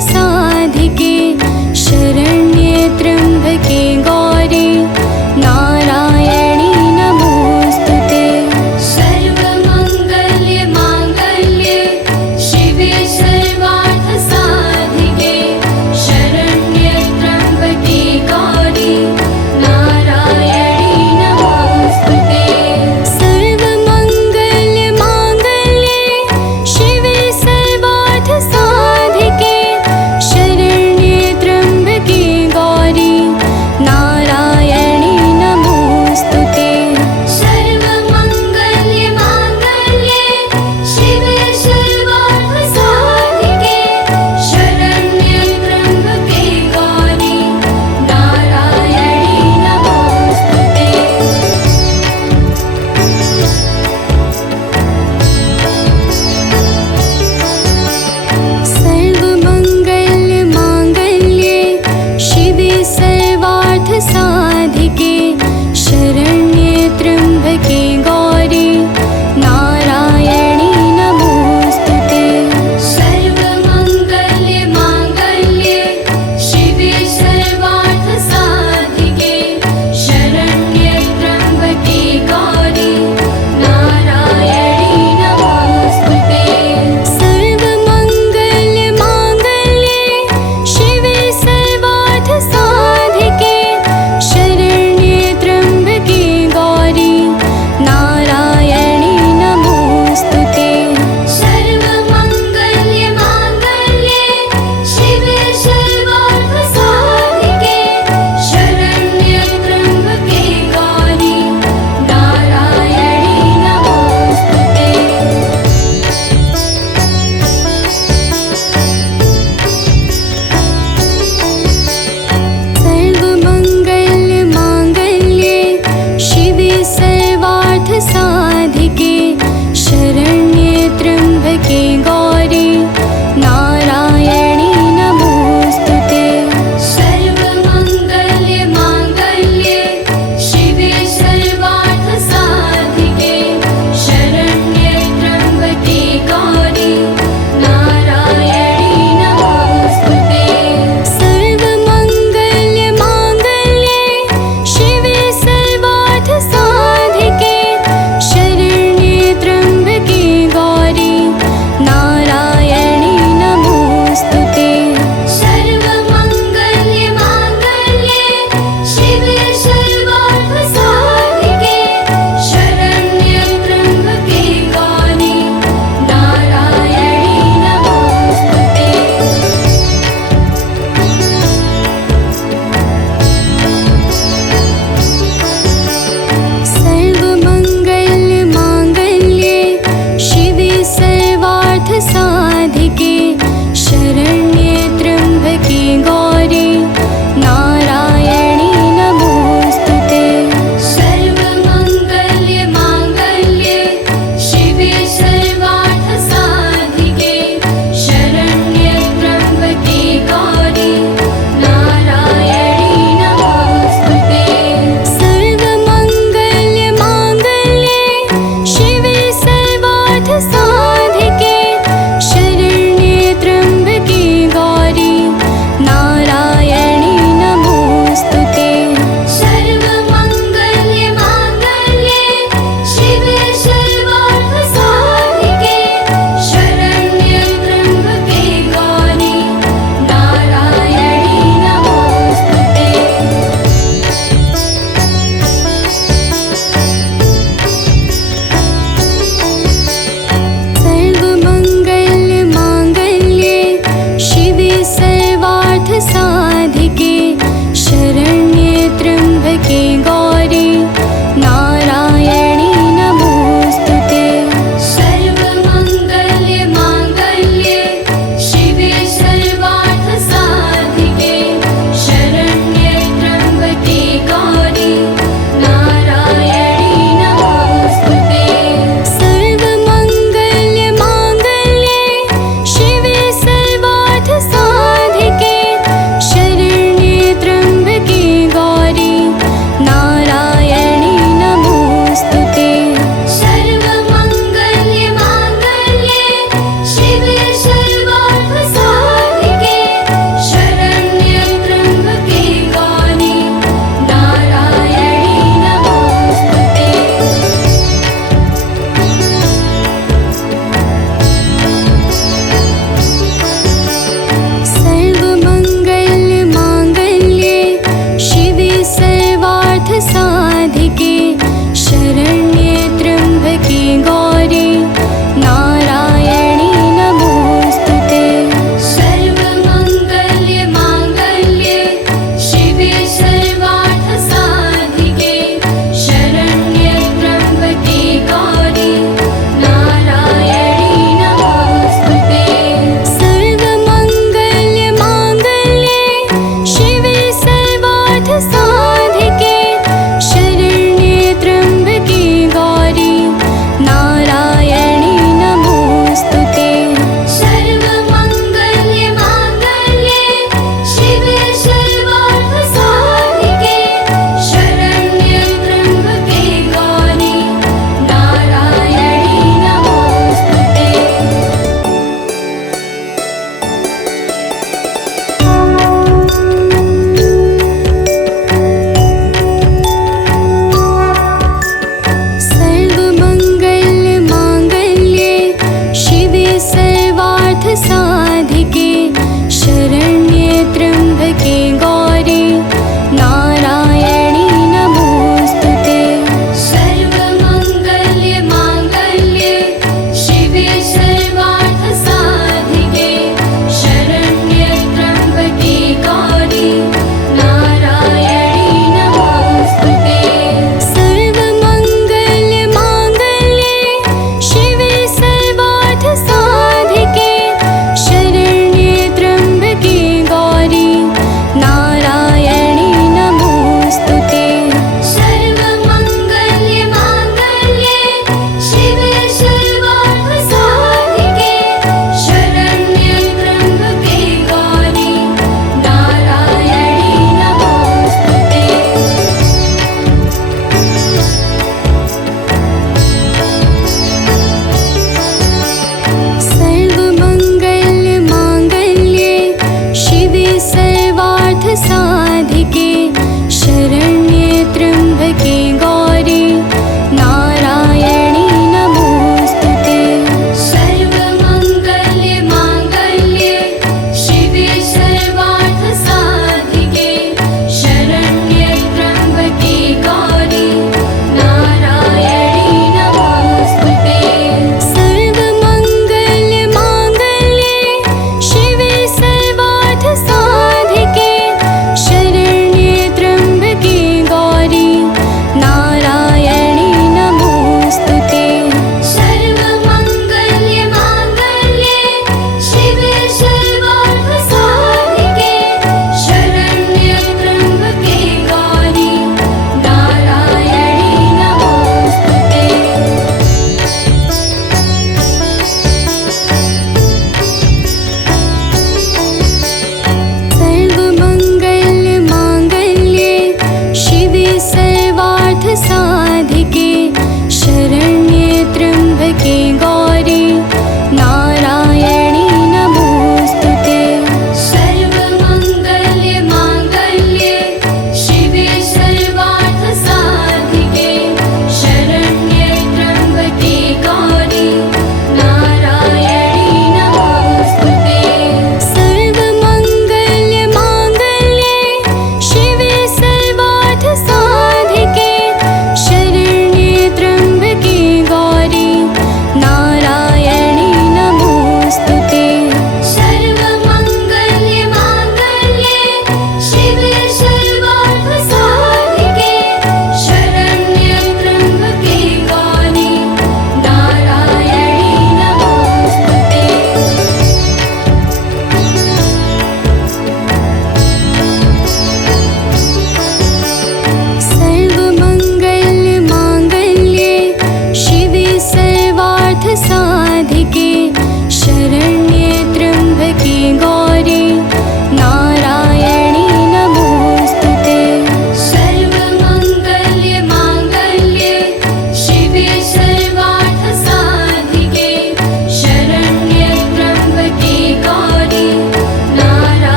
साधिके शरण्ये त्र्यम्बके गौरी नारायणी नमोस्तुते। सर्वमङ्गल्ये माङ्गल्ये शिवे सर्वार्थसाधिके शरण्ये त्र्यम्बके गौरी नारायणी नमोस्तुते। सर्वमङ्गल्ये माङ्गल्ये शिवे सर्वार्थसाधिके शरण्ये त्र्यम्बके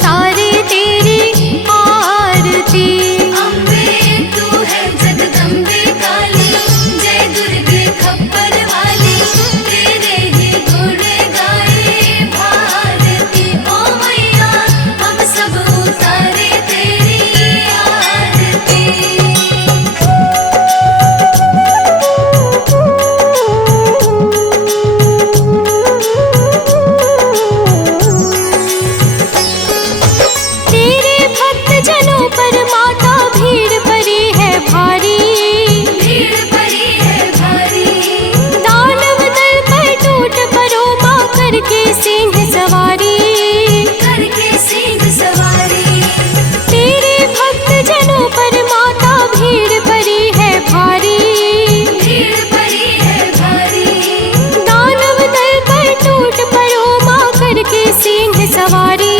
उतारे तेरी आरती। अम्बे तू है जगदम्बे काली, जय दुर्गे खप्पर वाली, तेरे ही गुण गाए भारती। ओ मैया हम सब उतारे तेरी आरती। तेरे भक्त जनों पर माता भीड़ पड़ी है भारी, भीड़ पड़ी है भारी, दानव दल पर टूट पड़ो माँ करके सिंह सवारी। करके सिंह सवारी। तेरे भक्त जनों पर माता भीड़ पड़ी है भारी, भीड़ पड़ी है भारी, दानव दल पर टूट पड़ो माँ करके सिंह सवारी।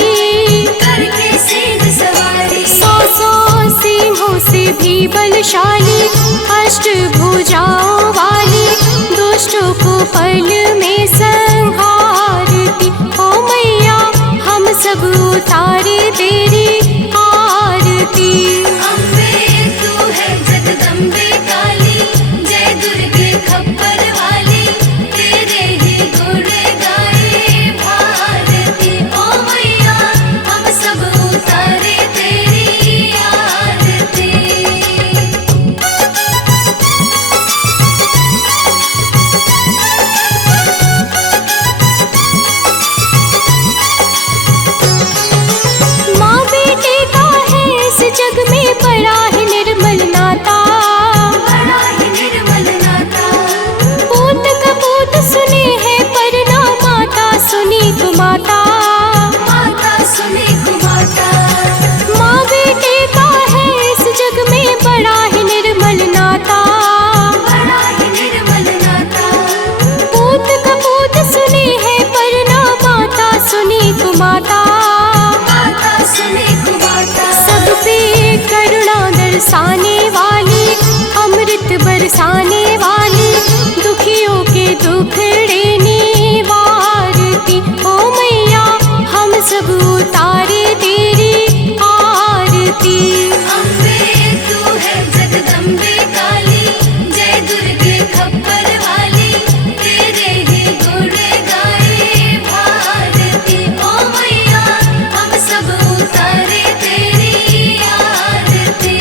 करके सिंह सवारी। सौ सौ सिंहों से भी बलशाली, अष्टभुजाओं वाली, दुष्टों को पल में संहारती। ओ मैया हम सब उतारे तेरी आरती। अम्बे तू है जगदम्बे काली, जय दुर्गे खप्पर वाली, तेरे ही गुण गाए भारती। ओ मैया हम सब उतारे तेरी आरती। माँ बेटे का है इस जग में बड़ा ही निर्मल नाता, बड़ा ही निर्मल नाता, पूत कपूत सुने है पर ना माता सुनी कुमाता। माता सुने कुमाता। माँ बेटे का है इस जग में बड़ा ही निर्मल नाता, बड़ा ही निर्मल नाता, पूत कपूत सुने है पर ना माता सुनी कुमाता। माता सुने कुमाता। सब पे करुणा दर्शाने वाली, अमृत बरसाने वाली, दुखियों के दुखड़े निवारती। ओ मैया हम सब उतारे तेरी आरती। अम्बे तू है जगदम्बे काली, जय दुर्गे खप्पर वाली, तेरे ही गुण गाए भारती। ओ मैया हम सब उतारे तेरी आरती।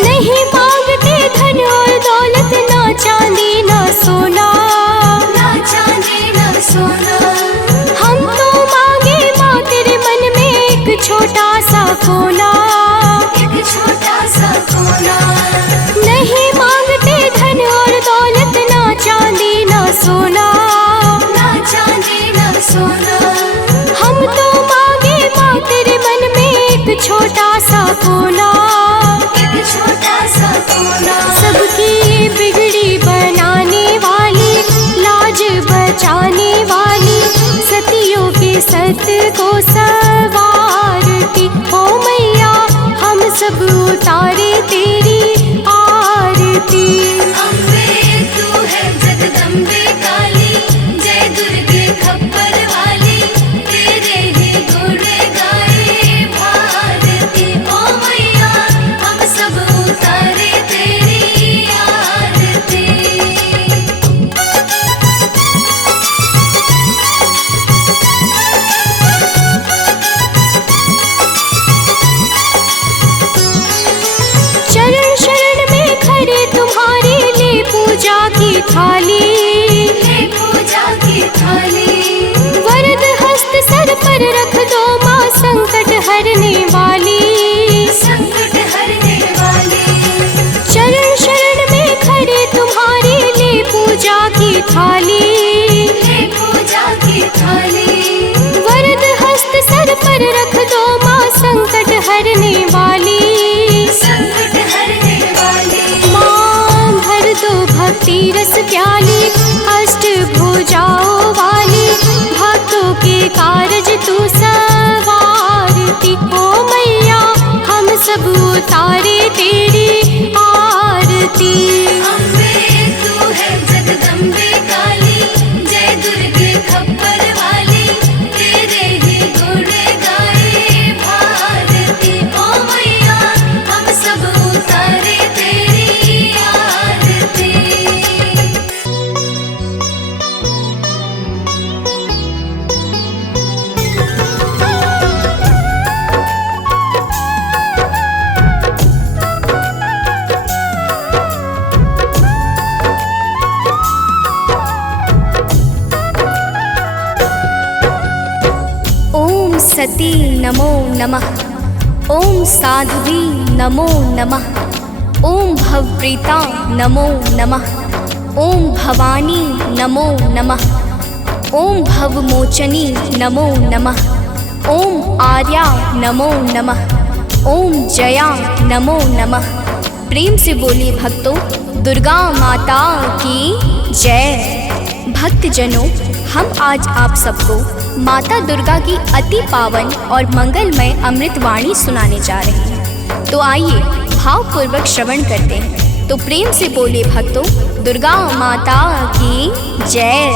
नहीं मांगते धन और दौलत, ना चांदी ना सोना, ना चांदी ना सोना, हम तो मांगे माँ तेरे मन में एक छोटा सा कोना। एक छोटा सा कोना। नहीं मांगते धन और दौलत, ना चांदी ना सोना, ना चांदी ना सोना, हम तो मांगे माँ तेरे मन में एक छोटा सा कोना। एक छोटा सा कोना। सबकी बिगड़ी बनाने वाली, लाज बचाने वाली, सतियों के सत को सवारती। ओ मैया हम सब उतारे तेरी आरती। अम्बे तू है जगदम्बे काली, जय दुर्गे खप्पर वाली, तेरे ही गुण गाए भारती। ओ मैया हम सब उतारे तेरी आरती। चरण शरण में खड़े तुम्हारे ले पूजा की थाली, ले पूजा की थाली, वरद हस्त सर पर रख दो माँ संकट हरने वाली। संकट हरने वाली। चरण शरण में खड़े तुम्हारे ले पूजा की थाली, ले पूजा की थाली, वरद हस्त सर पर रख दो माँ संकट हरने वाली। संकट हरने वाली। माँ भर दो भक्ति रस प्याली, अष्टभुजाओं वाली, भक्तों के कारज तू सब सब उतारे तेरी आरती। अम्बे तू है जगदम्बे काली, जय दुर्गे खप्पर वाली, तेरे ही गुण गाए भारती। ओ मैया हम सब उतारे तेरी आरती। ओम सती नमो नमः, ओम साध्वी नमो नमः, ओम भवप्रीता नमो नमः, ओम भवानी नमो नमः, ओम भवमोचनी नमो नमः, ओम आर्या नमो नमः, ओम जया नमो नमः। प्रेम से बोलिए भक्तों, दुर्गा माता की जय। भक्तजनों, हम आज आप सबको माता दुर्गा की अति पावन और मंगलमय अमृतवाणी सुनाने जा रहे हैं। तो आइए भावपूर्वक श्रवण करते हैं। तो प्रेम से बोले भक्तों, दुर्गा माता की जय।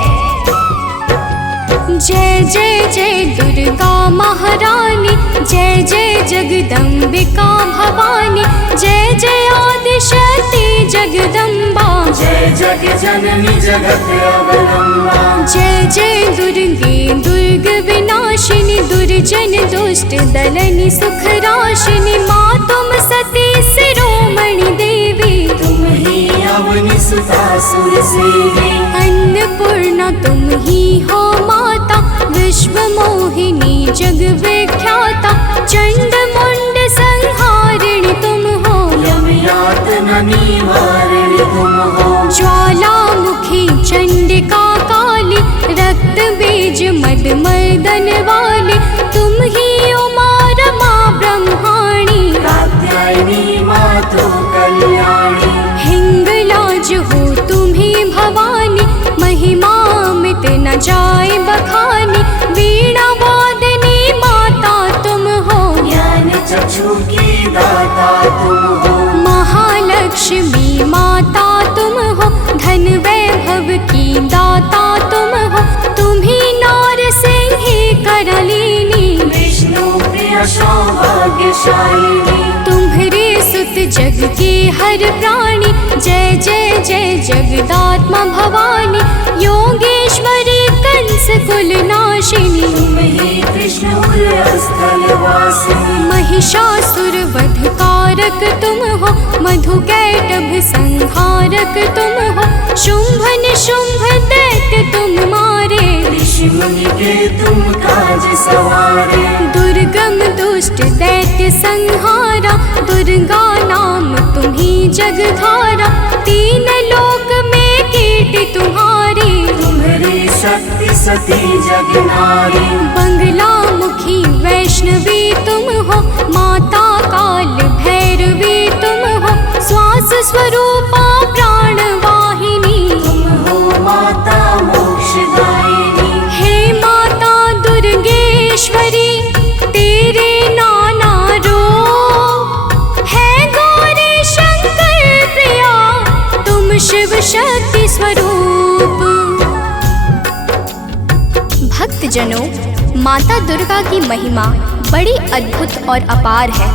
जय जय जय दुर्गा महारानी, जय जय जगदम्बिका भवानी, जय जय आदिशक्ति जगदम्बा, जय जग जननी जगत अवलंबा। जय जय दुर्गे दुर्ग विनाशिनी, दुर्जन दुष्ट दलनी सुख राशिनी। माँ तुम सती शिरोमणि देवी, तुम ही अवनि सुता सुर सेवी। अन्नपूर्णा तुम ही हो माता, विश्व मोहिनी जग विख्याता। चंड मुंड संहारिणी तुम हो, यम यातना निवारिणी तुम हो। ज्वालामुखी चंडिका काली, रक्त बीज मद मर्दन वाली। तुम ही उमा रमा ब्रह्माणी, कात्यायनी मातु कल्याणी। हिंगलाज हो तुम ही भवानी, महिमा मिट न जाए बखानी। वीणा वादनी माता तुम हो, ज्ञान चक्षु की दाता तुम हो। महालक्ष्मी माता तुम हो, धन वैभव की दाता तुम हो। तुम ही नार सिंही करलिनी, विष्णु प्रिय सौभाग्यशालिनी। तुम्हारे सुत जग के हर प्राणी, जय जय जय जगदात्मा भवानी। योगेश्वरी कंस कुल नाशिनी, तुम ही कृष्ण स्थल वासिनी। महिषासुर वध कारक तुम हो, मधु कैटभ संहारक तुम हो। शुंभ निशुंभ दैत्य तुम मारे, ऋषि मुनि के तुम काज सवारे। दुर्गम दुष्ट दैत्य संहारा, दुर्गा नाम तुम्ही जगधारा। तीन लोक में कीर्ति तुम्हारी, तुम्हारी शक्ति सती जगनारी। बंगला मुखी वैष्णवी तुम हो, माता काल भैरवी तुम हो। श्वास स्वरूपा प्राण वाहिनी, तुम हो माता मोक्षदायिनी। हे माता दुर्गेश्वरी, तेरे नाना रूप है गौरी शंकर प्रिया, तुम शिव शक्ति स्वरूप। भक्तजनों, माता दुर्गा की महिमा बड़ी अद्भुत और अपार है।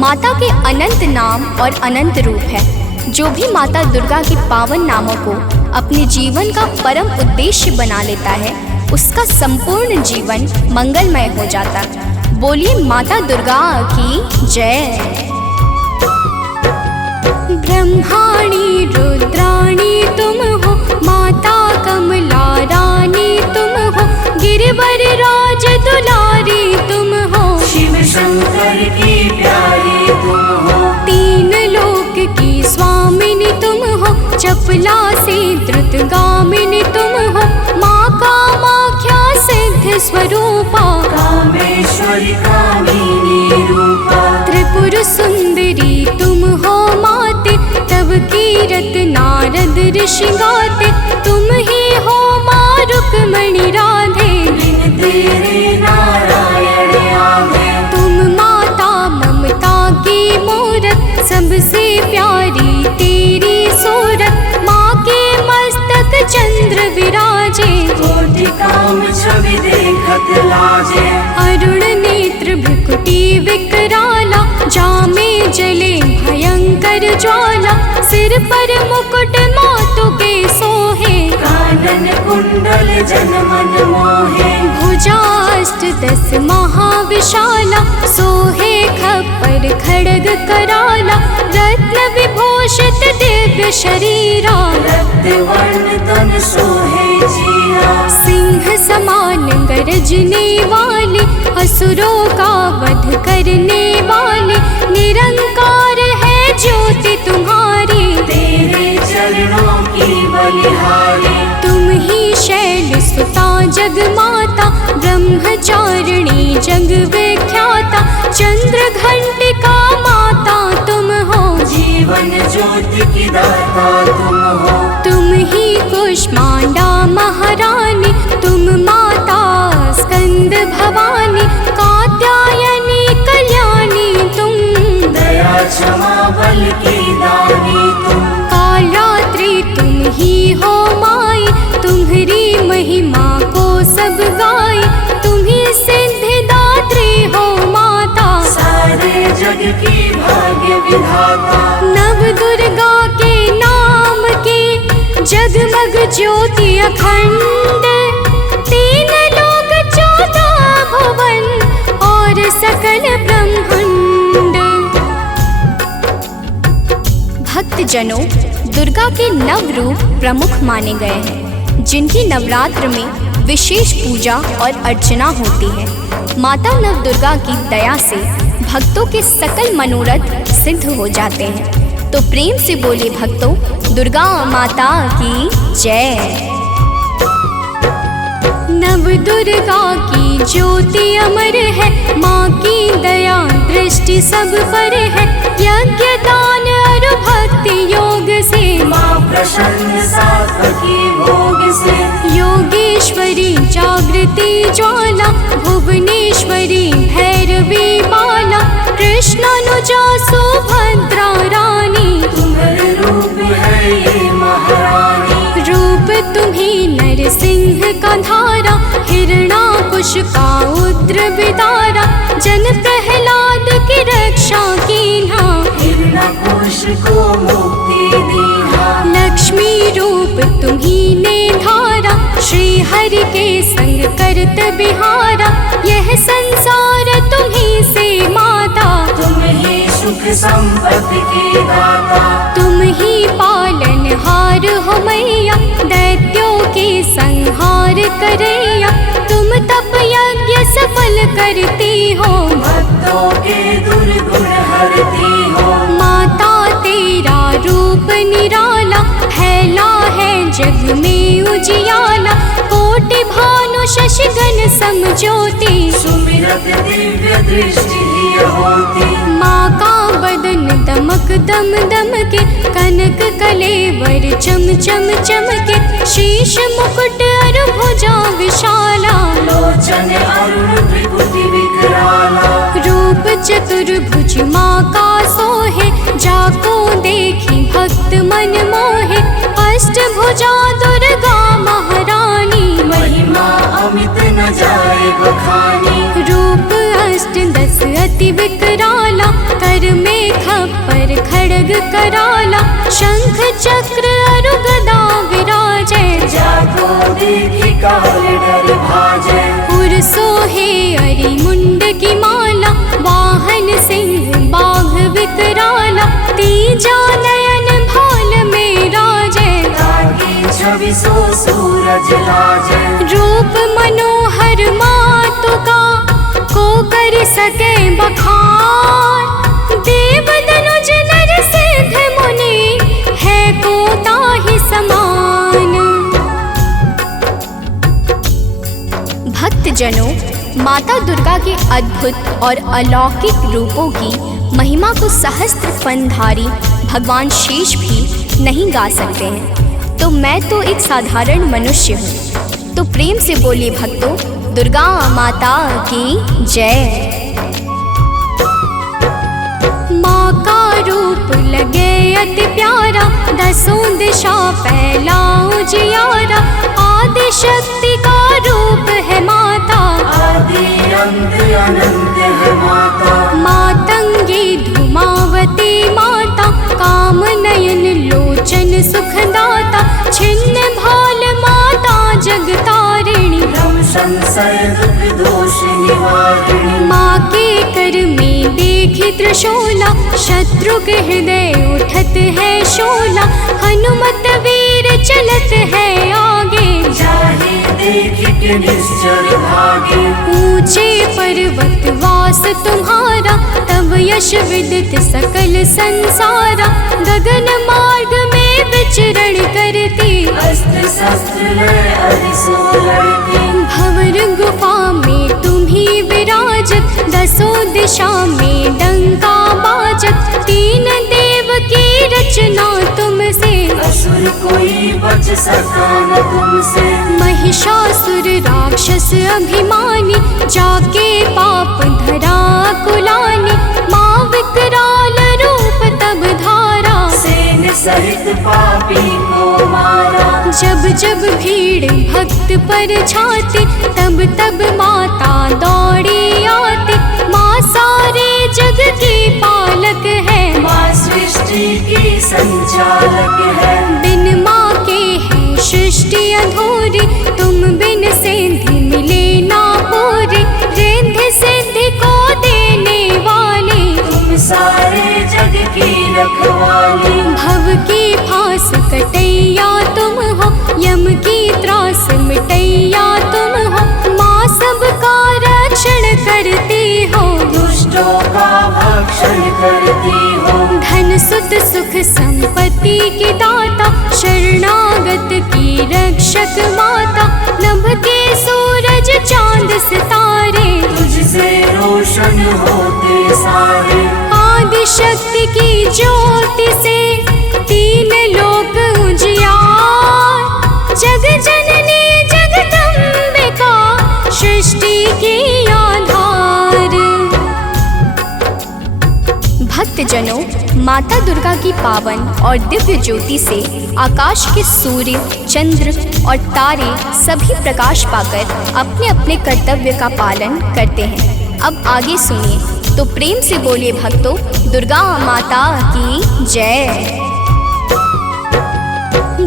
माता के अनंत नाम और अनंत रूप है। जो भी माता दुर्गा के पावन नामों को अपने जीवन का परम उद्देश्य बना लेता है, उसका संपूर्ण जीवन मंगलमय हो जाता। बोलिए माता दुर्गा की जय। ब्रह्माणी रुद्राणी तुम हो, माता कमला रानी तुम हो। गिरिवर राज दुलारी तुम हो, शिव शंकर की प्यारी तुम हो। तीन लोक की स्वामिनी तुम हो, चपला से द्रुतगामिनी तुम हो। माँ कामाख्या सिद्ध स्वरूपा, कामेश्वरी कामिनी रूपा। त्रिपुर सुंदरी तुम हो माते, तब कीरत नारद ऋषि गाते। तुम ही हो माँ रुक्मणी राधे, बिन तेरे नारायण आवे। तुम माता ममता की सिर पर मुकुट मातु के सोहे, कानन कुंडल जन मन मोहे। भुजाष्ट 10 महाविशाला, सोहे खप्पर खड्ग कराला। रत्न विभूषित दिव्य शरीरा, रक्त वर्ण तन सोहे जीरा। सिंह समान गरजने वाले, असुरों का वध करने वाले। निरंकार है ज्योति तुम्हारी, तेरे चरणों की बलिहारी। तुम ही शैल सुता जग माता, ब्रह्मचारिणी जग विख्याता। चंद्र घंटिका माता तुम हो, जीवन ज्योति की दाता तुम हो। तुम ही कुष्मांडा महारानी, तुम माता स्कंद भवानी। कात्यायनी कल्याणी तुम, दया क्षमा बल की दानी तुम। कालरात्रि तुम ही हो माई, तुम्हारी महिमा को सब गाई। तुम ही सिद्धिदात्री हो माता, सारे जग की भाग्य विधाता। नव दुर्गा के नाम की जगमग ज्योति अखंड। 3 लोक 14 भुवन और सकल ब्रह्मांड। भक्तजनों, दुर्गा के नव रूप प्रमुख माने गए हैं, जिनकी नवरात्र में विशेष पूजा और अर्चना होती है। माता नव दुर्गा की दया से भक्तों के सकल मनोरथ सिद्ध हो जाते हैं। तो प्रेम से बोले भक्तों, दुर्गा माता की जय। नव दुर्गा की ज्योति अमर है, माँ की दया दृष्टि सब पर है। यज्ञ दान और भक्ति योग से, माँ प्रसन्न सात्विकी भोग से। योगेश्वरी जागृति ज्वाला, भुवनेश्वरी भैरवी माला। कृष्णानुजा सुभद्रा रानी, तुम्हारे रूप है ये महारानी। रूप तुम्ही नरसिंह का धारा, हिरणाकुश का उग्र विदारा। जन प्रहलाद की रक्षा कीन्हा, हिरण्यकुश को मुक्ति दीन्हा। लक्ष्मी रूप तुम्ही ने धारा, श्री हरि के संग करत बिहारा। यह संसार तुम्ही से माता, तुम ही सुख संपत्ति की दाता। तुम ही पालनहार हो मैया, दैत्यों के संहार करैया। तुम तप यज्ञ सफल करती हो, भक्तों के दुर्गुण हरती हो। माता तेरा रूप निराला, फैला है जग में उजियाला। कोटि भानु शशिगण समज्योति, सुमिरत दिव्य दृष्टि ही होती। माँ का बदन दमक दम दम के, कनक कलेवर चम चम चमके। शीश मुकुट और भुजा विशाला, लोचन अरुण त्रिपुटी विकराला। रूप चतुर्भुज माँ का सोहे, जाको देखी भक्त मन मोहे। अष्टभुजा दुर्गा महारानी, महिमा अमित न जाए बखानी। रूप 8-10 अति विकराला, कर में खप्पर खड्ग कराला। शंख चक्र और गदा विराजे, जाको देखी काल डर भाजे। उर सोहे अरि मुंड की माला, वाहन सिंह बाघ विकराला। तीजा नयन भाल में राजे, ताकि 26 सूरज लाजे। रूप मनोहर मातु का, को कर सके बखान। देव दनुज नर सिद्ध मुनि, है को ताहि समान। भक्तजनों, माता दुर्गा के अद्भुत और अलौकिक रूपों की महिमा को सहस्त्र फनधारी भगवान शेष भी नहीं गा सकते हैं। तो मैं तो एक साधारण मनुष्य हूँ। तो प्रेम से बोलिए भक्तों, दुर्गा माता की जय। माँ का रूप लगे अति प्यारा, 10 दिशा फैला उजियारा। आदि शक्ति का रूप है माता, आदि अंत अनंत है माता। मातंगी धूमावती माता, काम नयन लो शोला, शत्रु के हृदय उठत है शोला। हनुमत वीर चलत है आगे, जाहि देख के निश्चर भागे। ऊंचे पर्वत वास तुम्हारा, तब यश विदित सकल संसारा। गगन मार्ग में विचरण करती, अस्त्र शस्त्र लय अरिसो लड़ती। भंवर गुफा में तुम्ही विराजत, दसों दिशा में डंका बाजत। तीन देव की रचना तुमसे, असुर कोई बच सका न तुमसे। महिषासुर राक्षस अभिमानी, जाके पाप धरा कुलानी। माँ विकराल रूप तब धारा, सेन सहित पापी को मारा। जब जब भीड़ भक्त पर छाती, तब तब माता दौड़ी आती। माँ सारे जग की पालक है, माँ सृष्टि की संचालक है। बिन माँ के है सृष्टि अधूरी, तुम बिन सिद्धि मिले ना पूरी। रिद्धि सिद्धि को देने वाली, तुम सारे जग की रखवाली। भव की फांस कटैया तुम हो, यम की त्रास मिटैया तुम हो। माँ सबका रक्षण करती हो, दुष्टों का भक्षण करती हो। धन सुत सुख संपत्ति की दाता, शरणागत की रक्षक माता। नभ के सूरज चांद सितारे, तुझसे रोशन होते सारे। आदि शक्ति की ज्योति से तीन लोक उजियार। जग जननी जगदम्बिका, सृष्टि की आधार। भक्तजनों, माता दुर्गा की पावन और दिव्य ज्योति से आकाश के सूर्य, चंद्र और तारे सभी प्रकाश पाकर अपने अपने कर्तव्य का पालन करते हैं। अब आगे सुनिए, तो प्रेम से बोलिए भक्तों, दुर्गा माता की जय।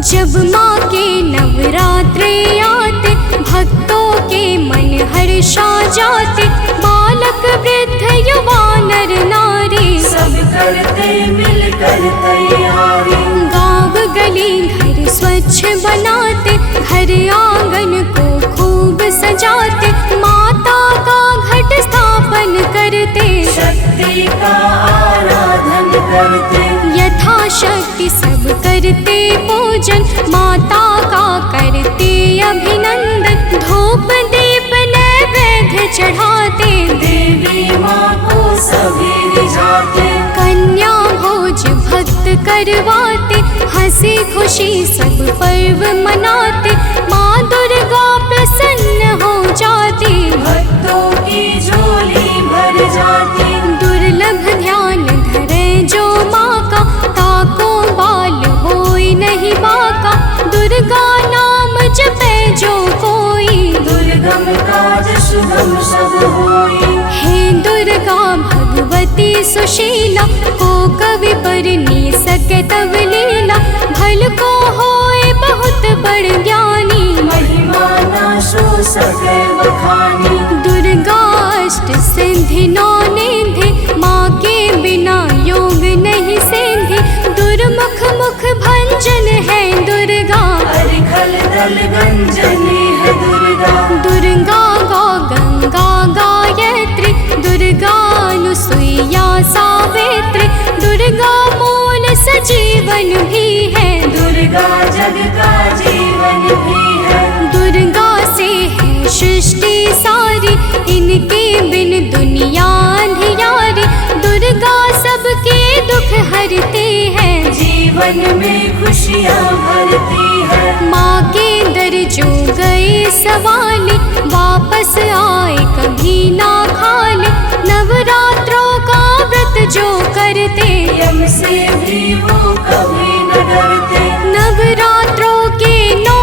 जब माँ के नवरात्रे आते, भक्तों के मन हर्षा जाते। बालक वृद्ध युवा नर नारी, सब करते मिलकर तैयारी। गाँव गली घर स्वच्छ बनाते, घर आंगन को खूब सजाते। माता का घट स्थापन करते, शक्ति का आराधन करते। यथाशक्ति सब करते पूजन, माता का करते अभिनंदन। धूप दीप नैवेद्य चढ़ाते, देवी माँ को सभी रिझाते। कन्या भोज भक्त करवाते, हंसी खुशी सब पर्व मनाते। माँ दुर्गा प्रसन्न हो जाती, भक्तों की झोली भर जाती। दुर्लभ ध्यान धरे जो माँ का, ताको बाल होई नहीं बाका। दुर्गा नाम जपे जो कोई, दुर्गम काज शुभम सब होई। हे दुर्गा भगवती सुशीला, को कवि पर नी सके तब लीला। भल को होए बहुत बड़ ज्ञानी, महिमा न सो सके बखानी। दुर्गा अष्ट सिद्धि नौ निधि, माँ के बिना योग नहीं सिद्धि। दुर्मुख मुख भंजन है दुर्गा, अरिखल दल गंजनी है दुर्गा। दुर्गा गौ गंगा गायत्री, दुर्गा अनुसुईया सावित्री। दुर्गा मूल सजीवन भी है, दुर्गा जग का जीवन भी है। दुर्गा से है सृष्टि सारी, इनके बिन दुनिया अंधियारी। दुर्गा सबके दुख हरती है, जीवन में खुशियाँ भरती है। माँ के दर जो गए सवाली, वापस आए कभी ना खाली। नवरात्रों का व्रत जो करते, यम से भी वो कभी न डरते। नवरात्रों के 9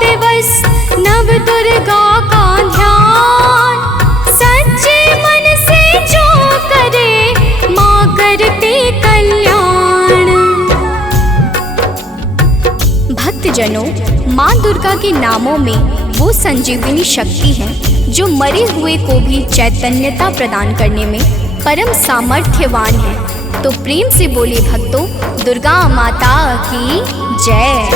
दिवस, नव दुर्गा का ध्यान। सच्चे मन से जो करे, माँ करते कल्याण। भक्तजनों, माँ दुर्गा के नामों में वो संजीवनी शक्ति है जो मरे हुए को भी चैतन्यता प्रदान करने में परम सामर्थ्यवान है। तो प्रेम से बोले भक्तों दुर्गा माता की जय।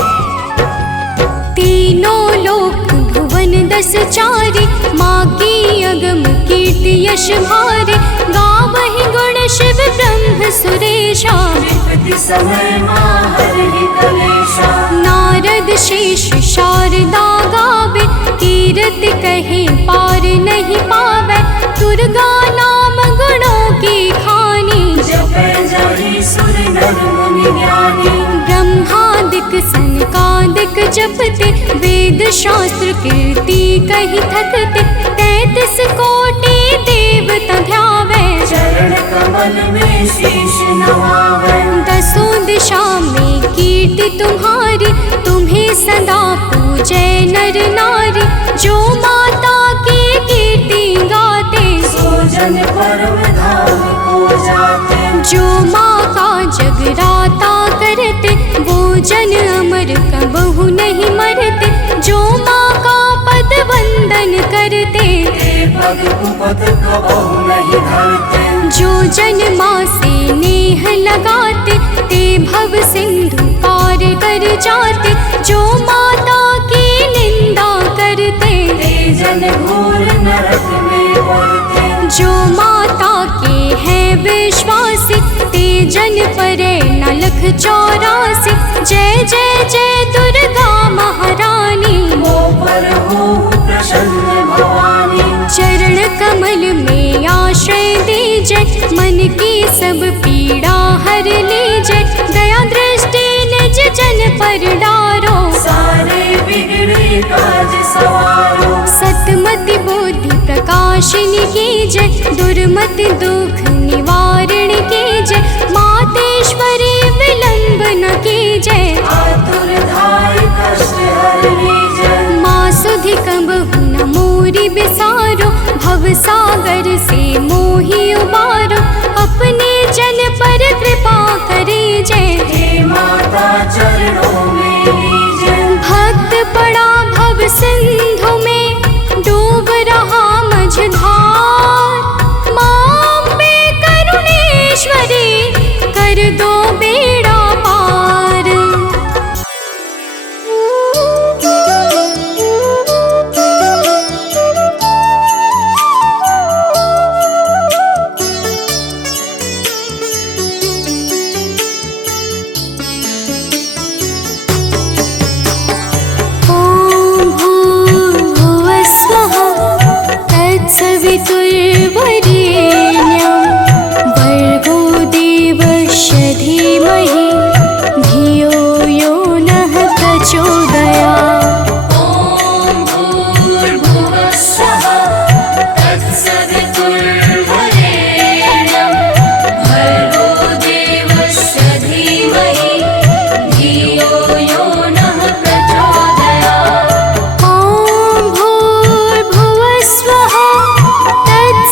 तीनों लोक भुवन दस चारे, माँ की अगम कीर्ति यश भारे। गावहि गुण शिव ब्रह्म सुरेशा, विपत्ति समय माँ हरहि कलेशा। नारद शेष शारदा गावे, कीरति कहे पार नहीं पावे। दुर्गा नाम गुणों की खानी, जपै जाहि सुर नर मुनि ज्ञानी। ब्रह्मादिक सनकादिक जपते, वेद शास्त्र कीर्ति कही थकते। 33 कोटि देवता ध्यावे, चरण कमल में शीश नवावे। दसों दिशा में कीर्ति तुम्हारी, तुम्हें सदा पूजे नर नारी। जो माता की कीर्ति गाते, सो जन परम धाम को जाते। जो माँ का जगराता करते, वो जन अमर कबहु नहीं मरते। जो माँ का पद वंदन करते, ते पग कुपथ कबहु नहीं धरते। जो जन माँ से नेह लगाते, ते भव सिंधु पार कर जाते। जो माता की निंदा करते, ते जन घोर नरक में पड़ते। जो माता के हैं विश्वासी, ते जन परे न लख 84। जय जय जय दुर्गा महारानी, मो पर हो प्रसन्न भवानी। चरण कमल में आश्रय दीजय। मन की सब पीड़ा हर लीजय। दया दृष्टि निज जन पर डारो, सारे बिगड़े काज सवारो। सतमति बुद्धि प्रकाशिनी की जय। दुर्मति दुख निवारण की जय। मातेश्वरी विलंब न की जय। आतुर धाय कष्ट हर लीजय। माँ सुधि कबहु न मोरी बिसारो, भव सागर से मोहि उबारो। अपने जन पर कृपा करी जय। हे माता चरणों में लीजय। भक्त पड़ा भव सिंधु में, डूब रहा मझधार। माँ अम्बे करुणेश्वरी, कर दो बेड़ा पार। ॐ भूर्भुवः स्वः, तत्सवितुर्वरेण्यं। भर्गो देवस्य धीमहि, धियो यो नः प्रचोदयात्। ॐ भूर्भुवः स्वः, तत्सवितुर्वरेण्यं। भर्गो देवस्य धीमहि, धियो यो नः प्रचोदयात्। ॐ भूर्भुवः स्वः, तत्सवितुर्वरेण्यं।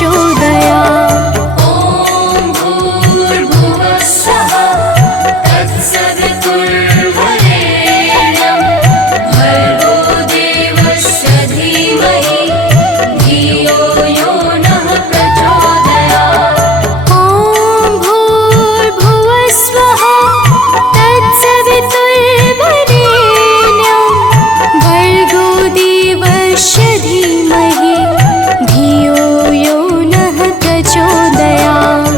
प्रचोदयात्। ॐ भूर्भुवः स्वः तत्सवितुर्वरेण्यं भर्गो देवस्य धीमहि धियो यो नः प्रचोदयात्। ॐ भूर्भुवः स्वः तत्सवितुर्वरेण्यं भर्गो देवस्य धीमहि धियो यो नः प्रचोदयात्।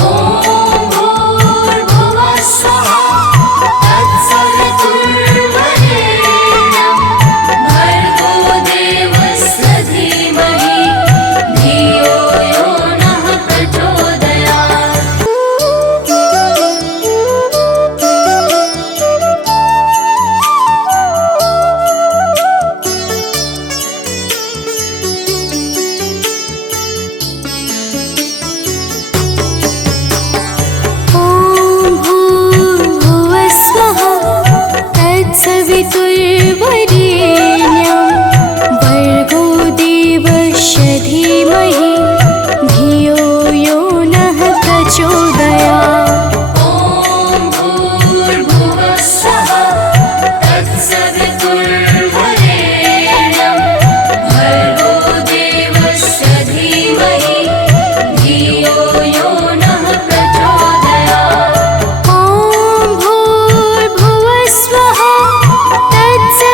ॐ भूर्भुवः स्वः तत्सवितुर्वरेण्यं भर्गो देवस्य धीमहि धियो यो नः प्रचोदयात्। ॐ भूर्भुवः स्वः तत्सवितुर्वरेण्यं भर्गो देवस्य धीमहि धियो यो नः प्रचोदयात्। ॐ भूर्भुवः स्वः तत्सवितुर्वरेण्यं भर्गो देवस्य धीमहि धियो यो नः प्रचोदयात्। ॐ भूर्भुवः स्वः तत्सवितुर्वरेण्यं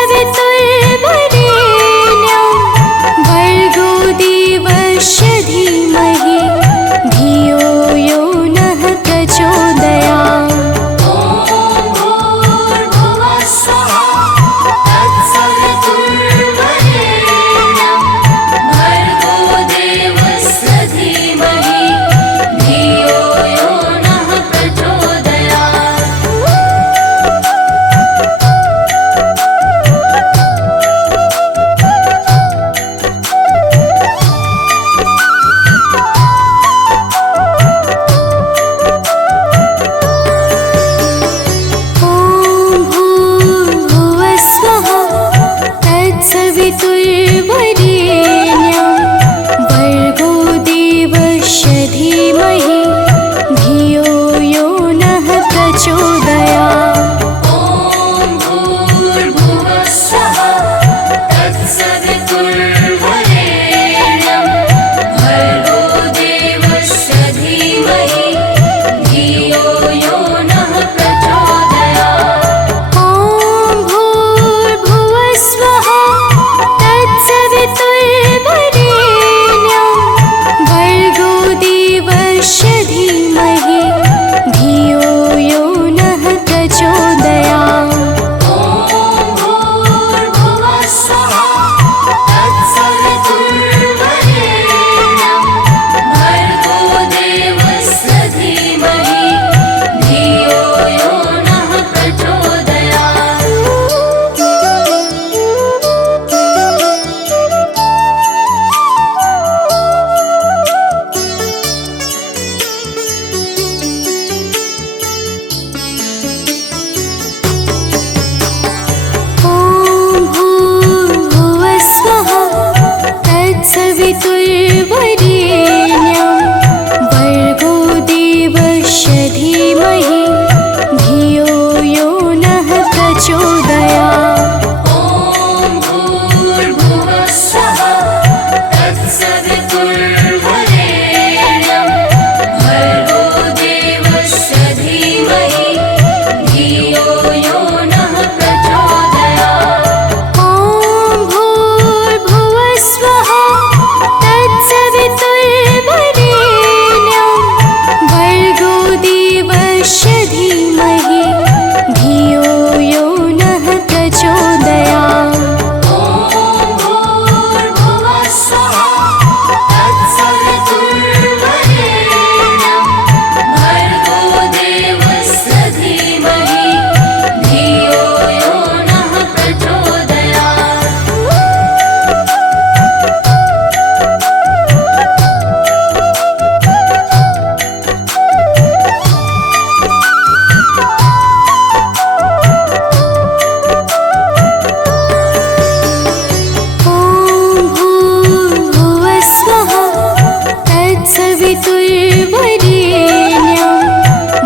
तत्सवितुर्वरेण्यं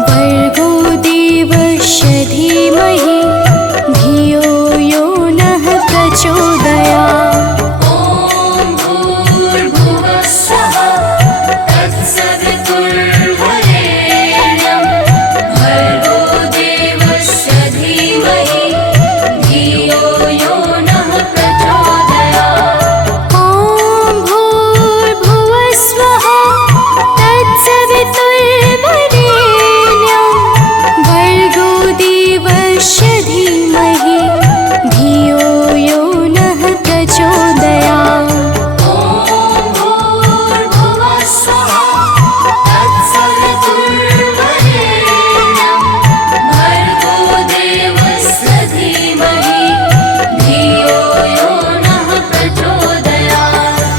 भर्गो देवस्य धीमहि धियो यो नः प्रचोदयात्। ॐ भूर्भुवः स्वः तत्सवितुर्वरेण्यं भर्गो देवस्य धीमहि धियो यो नः प्रचोदयात्। ॐ भूर्भुवः स्वः तत्सवितुर्वरेण्यं भर्गो देवस्य धीमहि धियो यो नः प्रचोदयात्। ॐ भूर्भुवः स्वः तत्सवितुर्वरेण्यं भर्गो देवस्य धीमहि धियो यो नः प्रचोदयात्।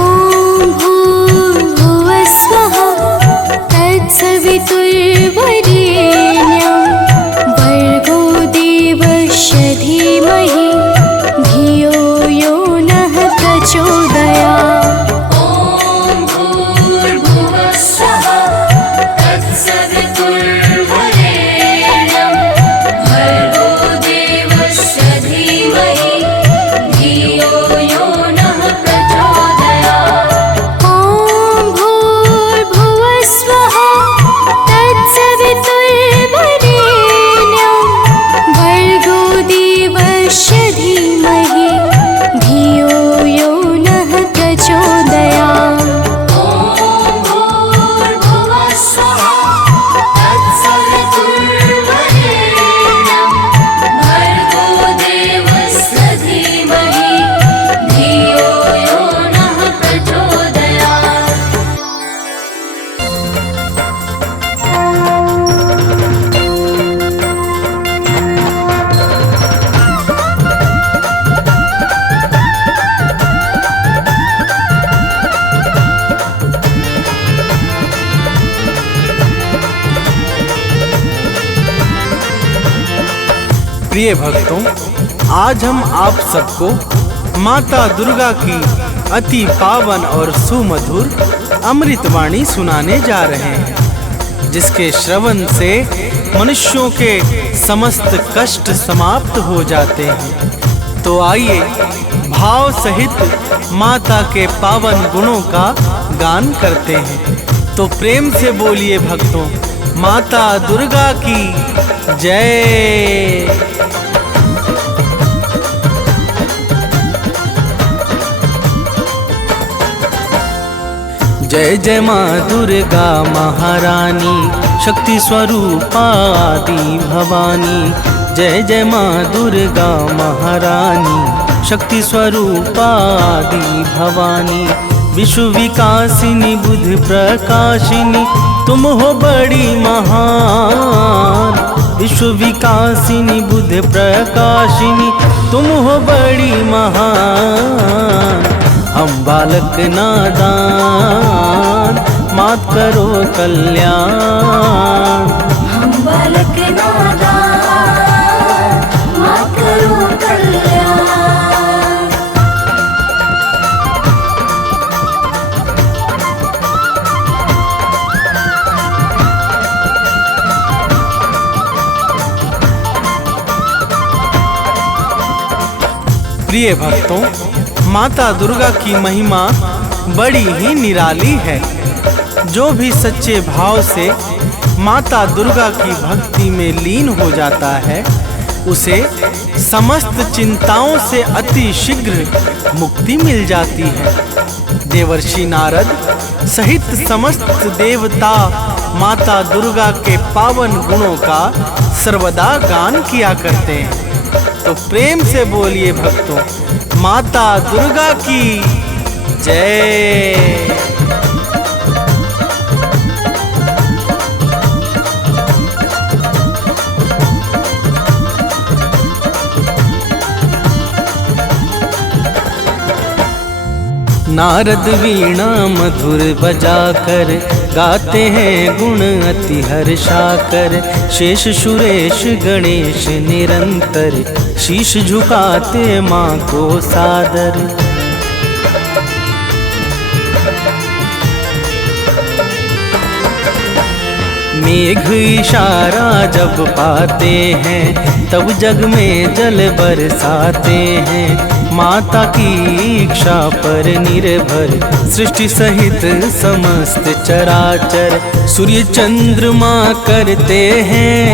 ॐ भूर्भुवः स्वः तत्सवितुर्वरेण्यं भर्गो देवस्य धीमहि धियो यो नः प्रचोदयात्। ॐ भूर्भुवः स्वः तत्सवितुर्वरेण्यं भर्गो देवस्य धीमहि धियो यो नः प्रचोदयात्। ॐ भूर्भुवः स्वः तत्सवितुर्वरेण्यं भर्गो देवस्य धीमहि धियो यो नः प्रचोदयात्। ॐ भूर्भुवः स्वः तत्सवितुर्वरेण्यं भर्गो देवस्य धीमहि धियो यो नः प्रचोदयात्। प्रिय भक्तों, आज हम आप सबको माता दुर्गा की अति पावन और सुमधुर अमृतवाणी सुनाने जा रहे हैं, जिसके श्रवण से मनुष्यों के समस्त कष्ट समाप्त हो जाते हैं। तो आइए भाव सहित माता के पावन गुणों का गान करते हैं। तो प्रेम से बोलिए भक्तों, माता दुर्गा की जय। जय जय माँ दुर्गा महारानी, शक्ति स्वरूपा आदि भवानी। जय जय माँ दुर्गा महारानी, शक्ति स्वरूपा आदि भवानी। विश्व विकासिनी बुद्धि प्रकाशिनी, तुम हो बड़ी महान। विश्व विकासिनी बुद्धि प्रकाशिनी, तुम हो बड़ी महान। हम बालक नादान, मात करो कल्याण। हम बालक नादान, मात करो कल्याण। प्रिय भक्तों, माता दुर्गा की महिमा बड़ी ही निराली है। जो भी सच्चे भाव से माता दुर्गा की भक्ति में लीन हो जाता है, उसे समस्त चिंताओं से अति शीघ्र मुक्ति मिल जाती है। देवर्षि नारद सहित समस्त देवता माता दुर्गा के पावन गुणों का सर्वदा गान किया करते हैं। तो प्रेम से बोलिए भक्तों, माता दुर्गा की जय। नारद वीणा मधुर बजाकर गाते हैं गुण अति हर्षाकर। शेष सुरेश गणेश निरंतर शीश झुकाते माँ को सादर। मेघ इशारा जब पाते हैं तब जग में जल बरसाते हैं। माता की इच्छा पर निर्भर सृष्टि सहित समस्त चराचर। सूर्य चंद्रमा करते हैं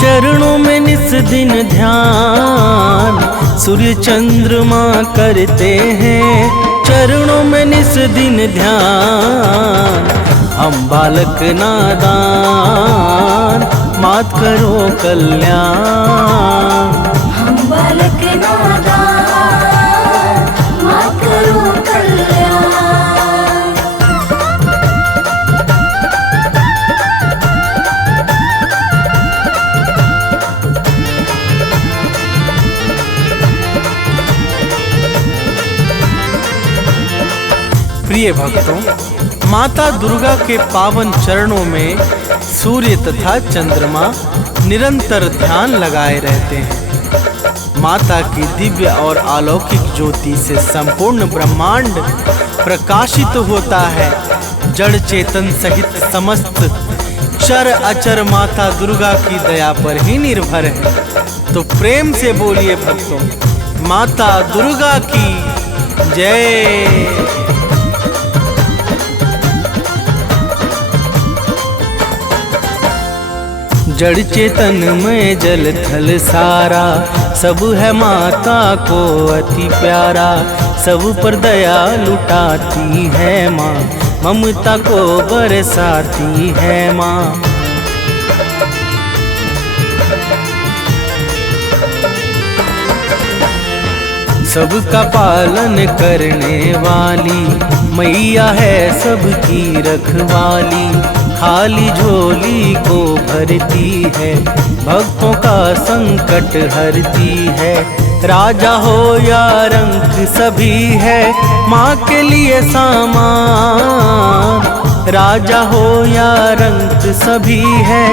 चरणों में निस दिन ध्यान। सूर्य चंद्रमा करते हैं चरणों में निस दिन ध्यान। हम बालक नादान मात करो कल्याण। हम बालक नादान मात करो कल्याण। प्रिय भक्तों, माता दुर्गा के पावन चरणों में सूर्य तथा चंद्रमा निरंतर ध्यान लगाए रहते हैं। माता की दिव्य और अलौकिक ज्योति से संपूर्ण ब्रह्मांड प्रकाशित होता है। जड़ चेतन सहित समस्त चर अचर माता दुर्गा की दया पर ही निर्भर है। तो प्रेम से बोलिए भक्तों, माता दुर्गा की जय। जड़ चेतन में जल थल सारा सब है माता को अति प्यारा। सब पर दया लुटाती है माँ, ममता को बरसाती है माँ। सबका पालन करने वाली मैया है सबकी रखवाली। खाली झोली को भरती है भक्तों का संकट हरती है। राजा हो या रंक सभी है माँ के लिए सामान। राजा हो या रंक सभी है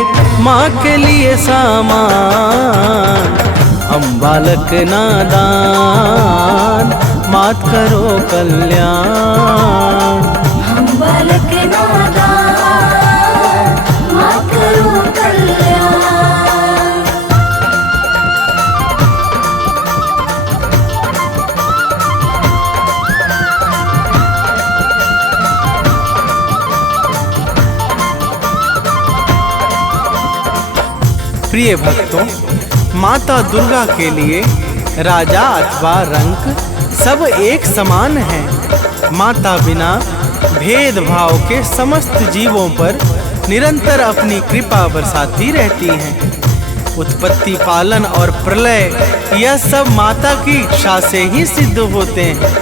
माँ के लिए सामान। हम बालक नादान मात करो कल्याण। हम बालक नादान मात करो कल्याण। प्रिय भक्तों, माता दुर्गा के लिए राजा अथवा रंक सब एक समान है। माता बिना भेदभाव के समस्त जीवों पर निरंतर अपनी कृपा बरसाती रहती हैं। उत्पत्ति, पालन और प्रलय यह सब माता की इच्छा से ही सिद्ध होते हैं।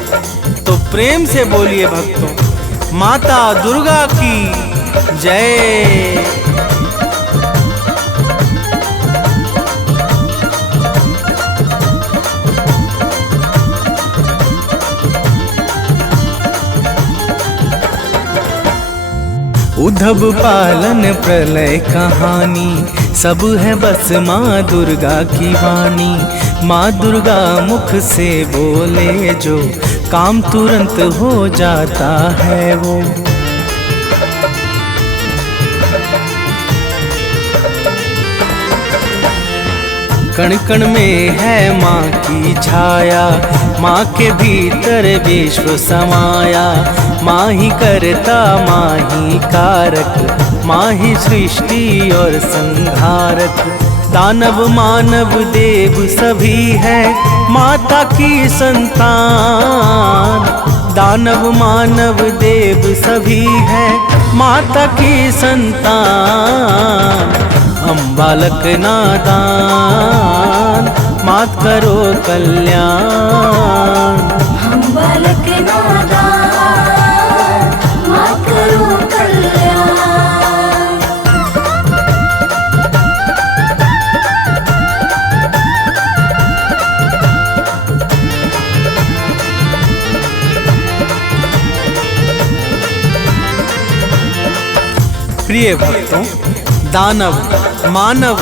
तो प्रेम से बोलिए भक्तों, माता दुर्गा की जय। उद्धव पालन प्रलय कहानी सब है बस माँ दुर्गा की वाणी। माँ दुर्गा मुख से बोले जो काम तुरंत हो जाता है वो। कण कण में है माँ की छाया, माँ के भीतर विश्व समाया। माँ ही करता माँ ही कारक, माँ ही सृष्टि और संहारक। दानव मानव देव सभी है माता की संतान। दानव मानव देव सभी है माता की संतान। हम बालक नादान मात करो कल्याण। हम बालक नादान मात करो कल्याण। प्रिय भक्तों, दानव, मानव,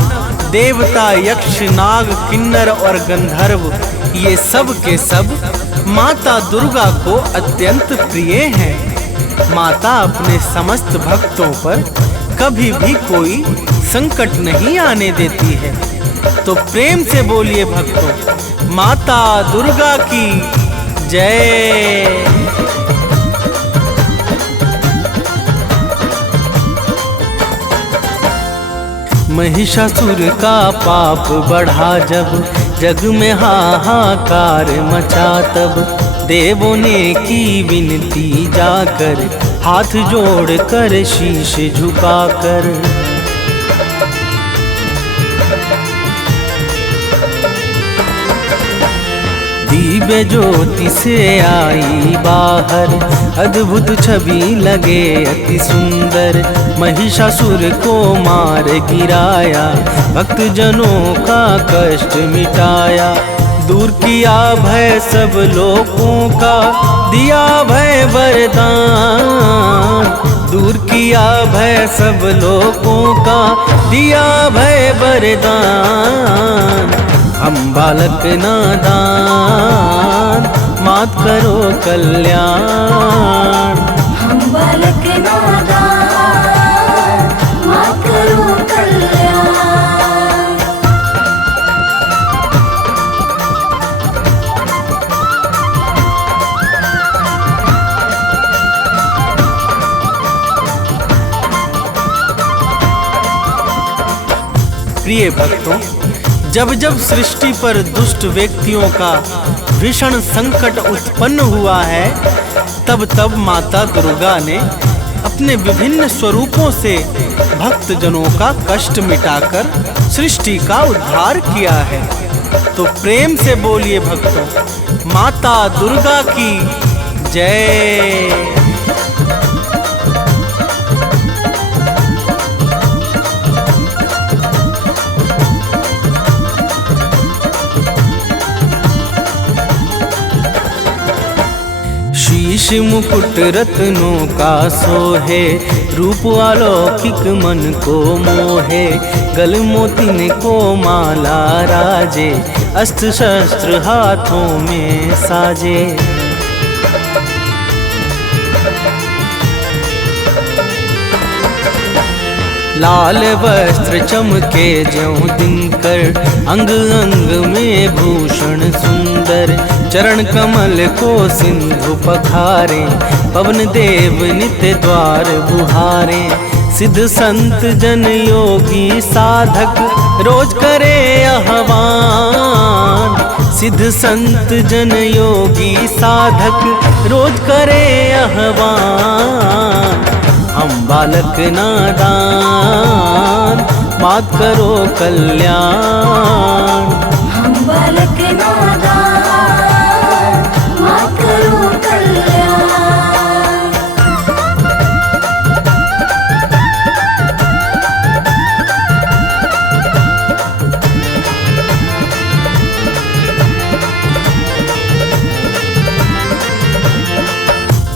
देवता, यक्ष, नाग, किन्नर और गंधर्व, ये सब के सब माता दुर्गा को अत्यंत प्रिय हैं। माता अपने समस्त भक्तों पर कभी भी कोई संकट नहीं आने देती है। तो प्रेम से बोलिए भक्तों, माता दुर्गा की जय। महिषासुर का पाप बढ़ा जब जग में हाहाकार मचा, तब देवों ने की विनती जाकर, हाथ जोड़ कर शीश झुकाकर। दिव्य ज्योति से आई बाहर, अद्भुत छवि लगे अति सुंदर। महिषासुर को मार गिराया, भक्त जनों का कष्ट मिटाया। दूर किया भय सब लोगों का, दिया भय वरदान। दूर किया भय सब लोगों का, दिया भय वरदान। हम बालक नादान, मात करो कल्याण। हम बालक नादान, मात करो कल्याण। प्रिय भक्तों, जब जब सृष्टि पर दुष्ट व्यक्तियों का भीषण संकट उत्पन्न हुआ है, तब तब माता दुर्गा ने अपने विभिन्न स्वरूपों से भक्त जनों का कष्ट मिटाकर सृष्टि का उद्धार किया है। तो प्रेम से बोलिए भक्तों, माता दुर्गा की जय। शीश मुकुट रत्नों का सोहे, रूप अलौकिक मन को मोहे। गल मोतिन को माला राजे, अस्त्र शस्त्र हाथों में साजे। लाल वस्त्र चमके ज्यों दिनकर, अंग अंग में भूषण सुंदर। चरण कमल को सिंधु पखारे, पवन देव नित्य द्वार बुहारे। सिद्ध संत जन योगी साधक, रोज करे आह्वान। सिद्ध संत जन योगी साधक, रोज करे आह्वान। हम बालक नादान, मात करो कल्याण। हम बालक नादान, मात करो कल्याण।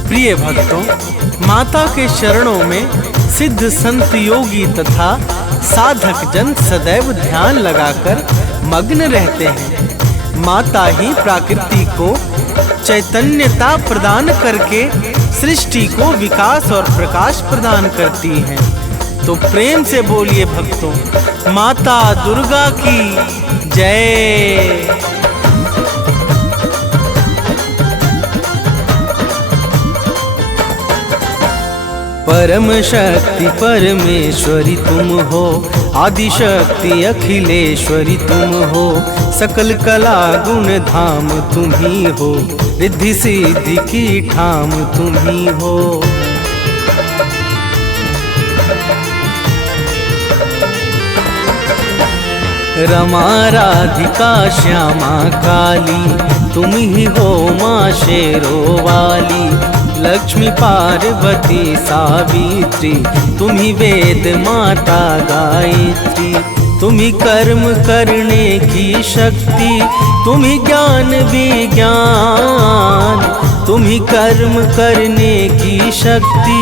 प्रिय भक्तों, माता के चरणों में सिद्ध संत योगी तथा साधक जन सदैव ध्यान लगाकर मग्न रहते हैं। माता ही प्रकृति को चैतन्यता प्रदान करके सृष्टि को विकास और प्रकाश प्रदान करती हैं। तो प्रेम से बोलिए भक्तों, माता दुर्गा की जय। परम शक्ति परमेश्वरी तुम हो, आदि शक्ति अखिलेश्वरी तुम हो। सकल कला गुण धाम तुम ही हो, रिद्धि सिद्धि की ठाम तुम ही हो। रमा राधिका श्यामा काली, तुम ही हो माँ शेरो वाली। लक्ष्मी पार्वती सावित्री, तुम ही वेद माता गायत्री। तुम ही कर्म करने की शक्ति, तुम ही ज्ञान विज्ञान। तुम ही कर्म करने की शक्ति,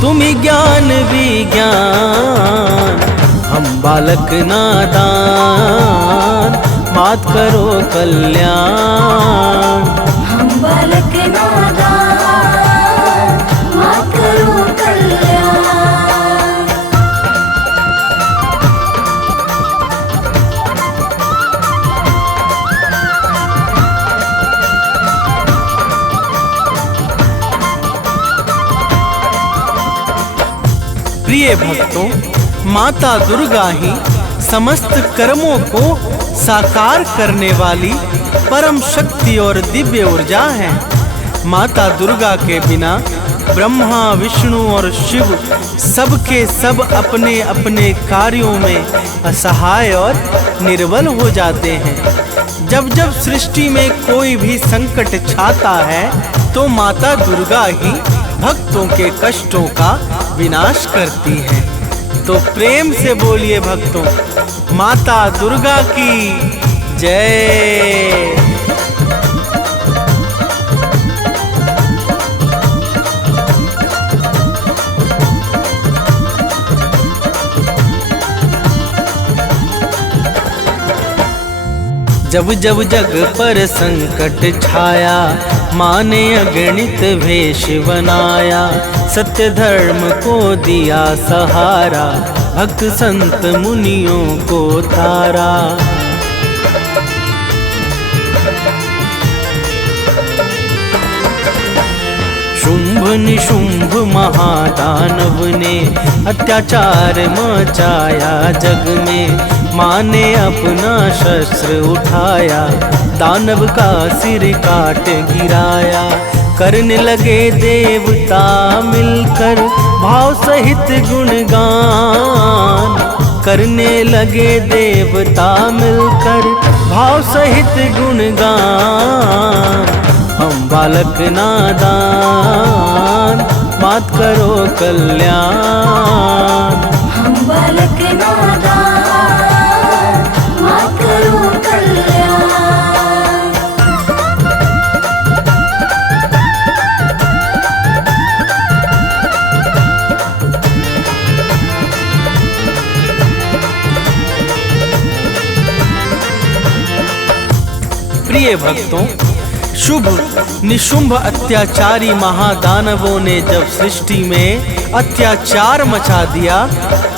तुम्ही ज्ञान विज्ञान, हम बालक नादान, मात करो कल्याण। हम बालक नादान, मात करो कल्याण। प्रिय भक्तों, माता दुर्गा ही समस्त कर्मों को साकार करने वाली परम शक्ति और दिव्य ऊर्जा है। माता दुर्गा के बिना ब्रह्मा, विष्णु और शिव सबके सब अपने अपने कार्यों में असहाय और निर्बल हो जाते हैं। जब जब सृष्टि में कोई भी संकट छाता है तो माता दुर्गा ही भक्तों के कष्टों का विनाश करती है। तो प्रेम से बोलिए भक्तों, माता दुर्गा की जय। जब जब जग पर संकट छाया, माँ ने अगणित वेश बनाया, सत्य धर्म को दिया सहारा, भक्त संत मुनियों को तारा। शुंभ निशुंभ महादानव ने अत्याचार मचाया जग में, माँ ने अपना शस्त्र उठाया, दानव का सिर काट गिराया। करने लगे देवता मिलकर भाव सहित गुणगान, करने लगे देवता मिलकर भाव सहित गुणगान। हम बालक नादान, मात करो कल्याण। हम बालक नादान, मात करो कल्याण। प्रिय भक्तों, शुभ निशुंभ अत्याचारी महादानवों ने जब सृष्टि में अत्याचार मचा दिया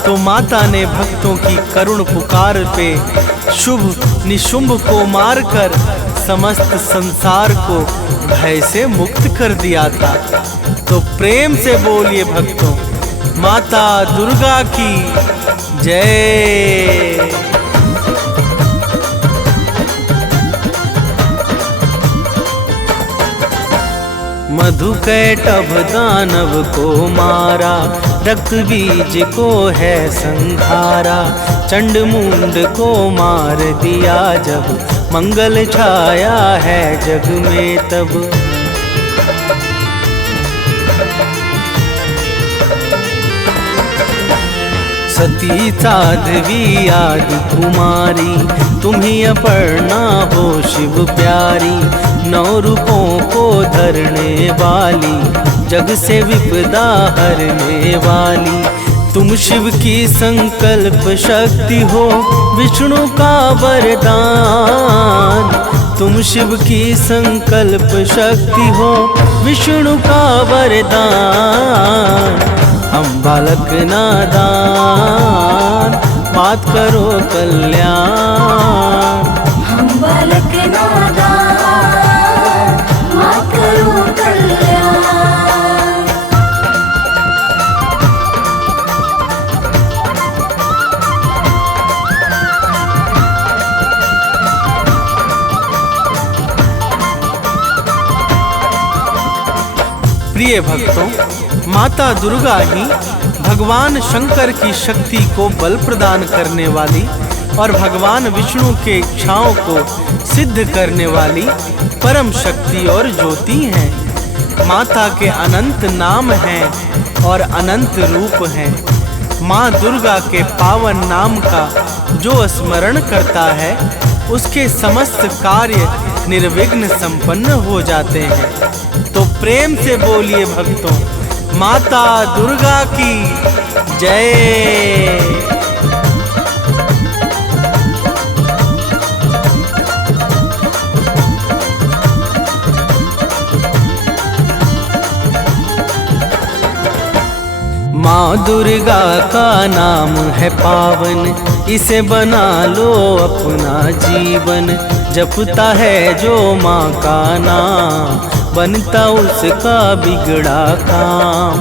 तो माता ने भक्तों की करुण पुकार पे शुभ निशुंभ को मारकर समस्त संसार को भय से मुक्त कर दिया था। तो प्रेम से बोलिए भक्तों, माता दुर्गा की जय। मधुकैटभ दानव को मारा, रक्त बीज को है संहारा, चंड मुंड को मार दिया जब, मंगल छाया है जग में तब। सती साध्वी आदि कुमारी, तुम्ही अपर्णा हो शिव प्यारी, नौ रूपों को धरने वाली, जग से विपदा हरने वाली। तुम शिव की संकल्प शक्ति हो, विष्णु का वरदान। तुम शिव की संकल्प शक्ति हो, विष्णु का वरदान। हम बालक नादान, मात करो कल्याण। हम बालक नादान, मात करो कल्याण। प्रिय भक्तों, माता दुर्गा ही भगवान शंकर की शक्ति को बल प्रदान करने वाली और भगवान विष्णु के इच्छाओं को सिद्ध करने वाली परम शक्ति और ज्योति हैं। माता के अनंत नाम हैं और अनंत रूप हैं। माँ दुर्गा के पावन नाम का जो स्मरण करता है उसके समस्त कार्य निर्विघ्न संपन्न हो जाते हैं। तो प्रेम से बोलिए भक्तों, माता दुर्गा की जय। माँ दुर्गा का नाम है पावन, इसे बना लो अपना जीवन। जपता है जो माँ का नाम, बनता उसका बिगड़ा काम।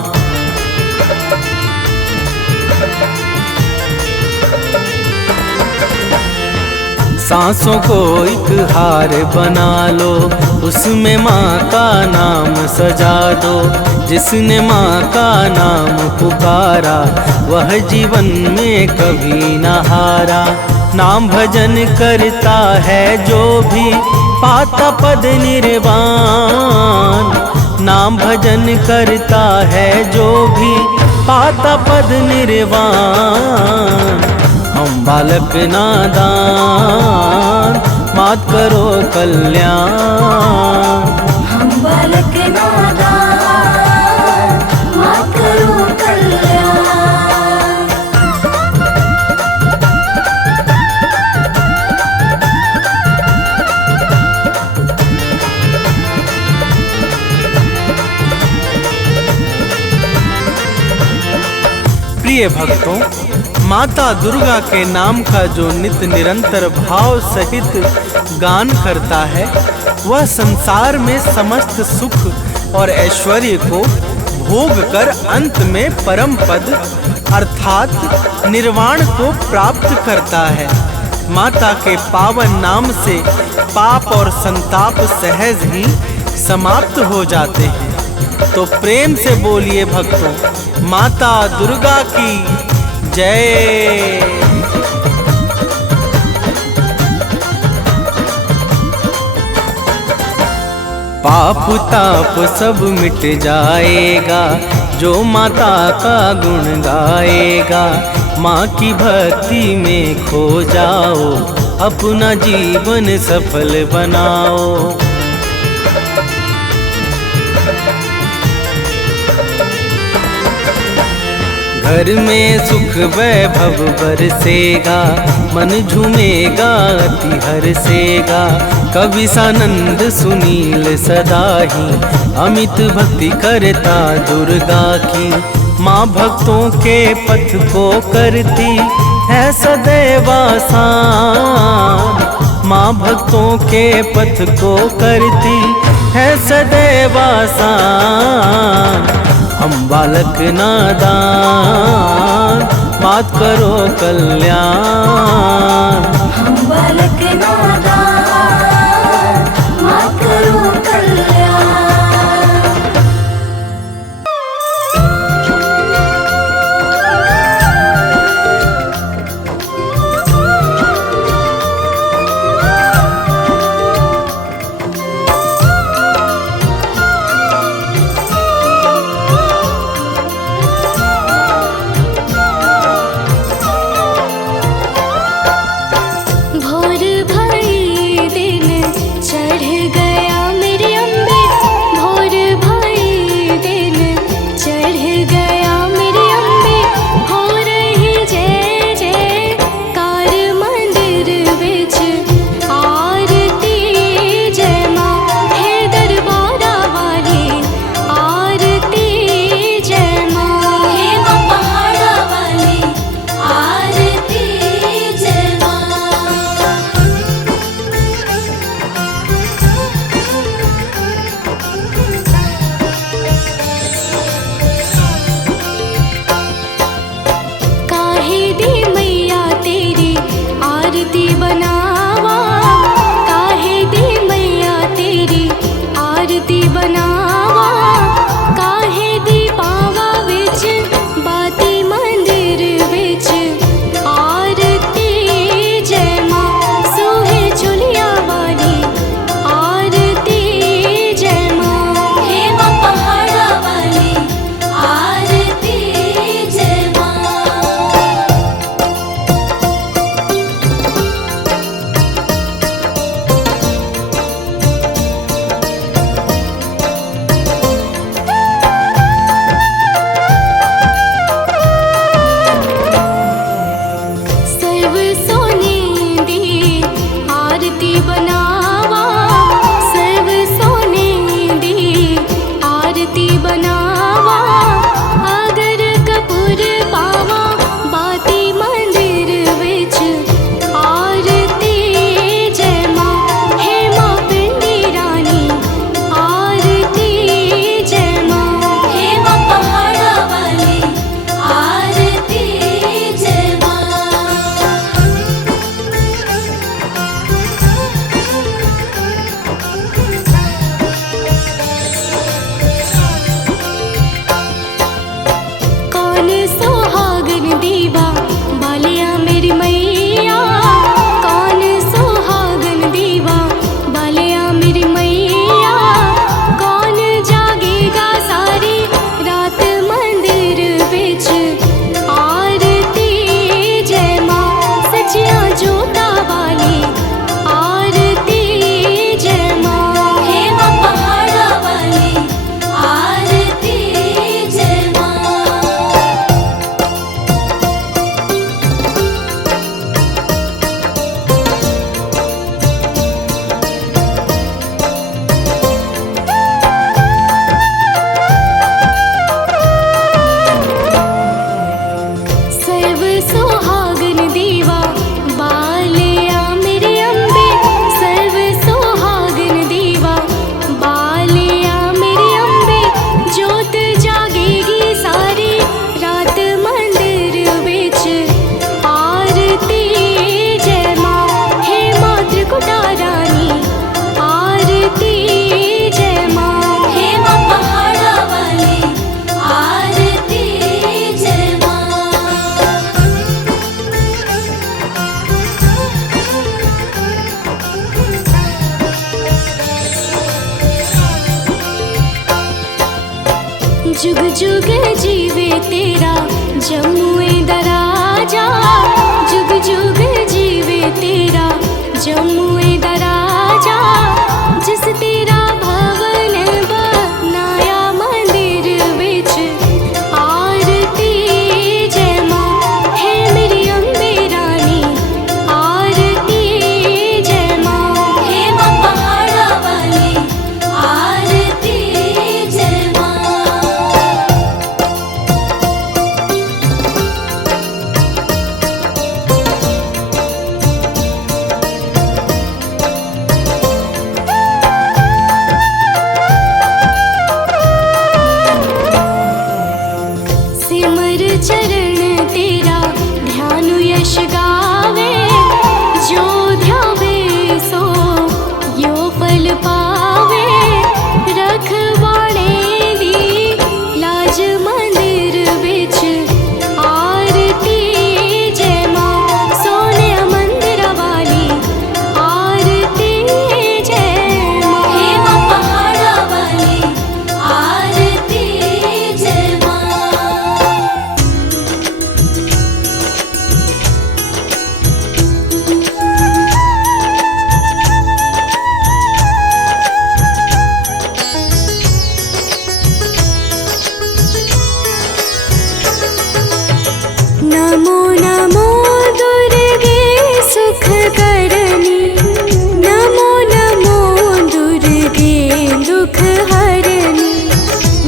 सांसों को एक हार बना लो, उसमें माँ का नाम सजा दो। जिसने माँ का नाम पुकारा, वह जीवन में कभी न हारा। नाम भजन करता है जो भी, पाता पद निर्वाण। नाम भजन करता है जो भी, पाता पद निर्वाण। हम बालक नादान, मात करो कल्याण। हम बालक नादान, मात करो कल्याण। प्रिय भक्तों, माता दुर्गा के नाम का जो नित्य निरंतर भाव सहित गान करता है, वह संसार में समस्त सुख और ऐश्वर्य को भोग कर अंत में परम पद अर्थात निर्वाण को प्राप्त करता है। माता के पावन नाम से पाप और संताप सहज ही समाप्त हो जाते हैं। तो प्रेम से बोलिए भक्तों, माता दुर्गा की जय। पाप ताप सब मिट जाएगा, जो माता का गुण गाएगा। माँ की भक्ति में खो जाओ, अपना जीवन सफल बनाओ। घर में सुख वैभव बरसेगा, मन झूमेगा अति हर्षेगा। कवि सानंद सुनील सदा ही, अमित भक्ति करता दुर्गा की। माँ भक्तों के पथ को करती है सदैव आसान। माँ भक्तों के पथ को करती है सदैव आसान। हम बालक नादान, मात करो कल्याण। हम बालक नादान, मात करो कल्याण। तेरा जमुए दराजा, जुग जुग जीवे तेरा जमुए दराजा। जिस तेरा भवन बनाया मंदिर विच आरती जय माँ, है मेरी अम्बे रानी आरती जय माँ। हे माँ पहाड़ा वाली आरती जय माँ। सिमर चरण तेरा ध्यान यश गावे, जो ध्यावे सो यो फल पावे। रखवाड़े दी लाज मंदिर विच आरती जय माँ, सोने मंदिर वाली आरती जय माँ। हे माँ पहाड़ा वाली आरती जय माँ। नमो नमो दुर्गे सुख करनी, नमो नमो दुर्गे दुख हरनी।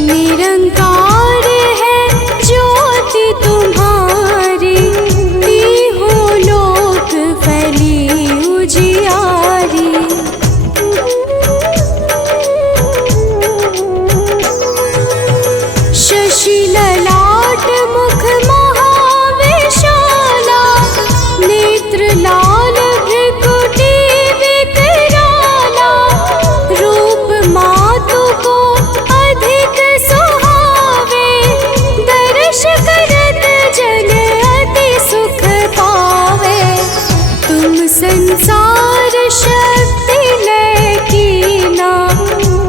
निरंकार है ज्योति तुम्हारी, तीहों लोक फैली उजियारी। शशि ललाट मुख महाविशाला, नेत्र लाल भृकुटी विकराला। रूप मातु को अधिक सुहावे, दर्श करत जन अति सुख पावे। तुम संसार शक्ति लय कीना,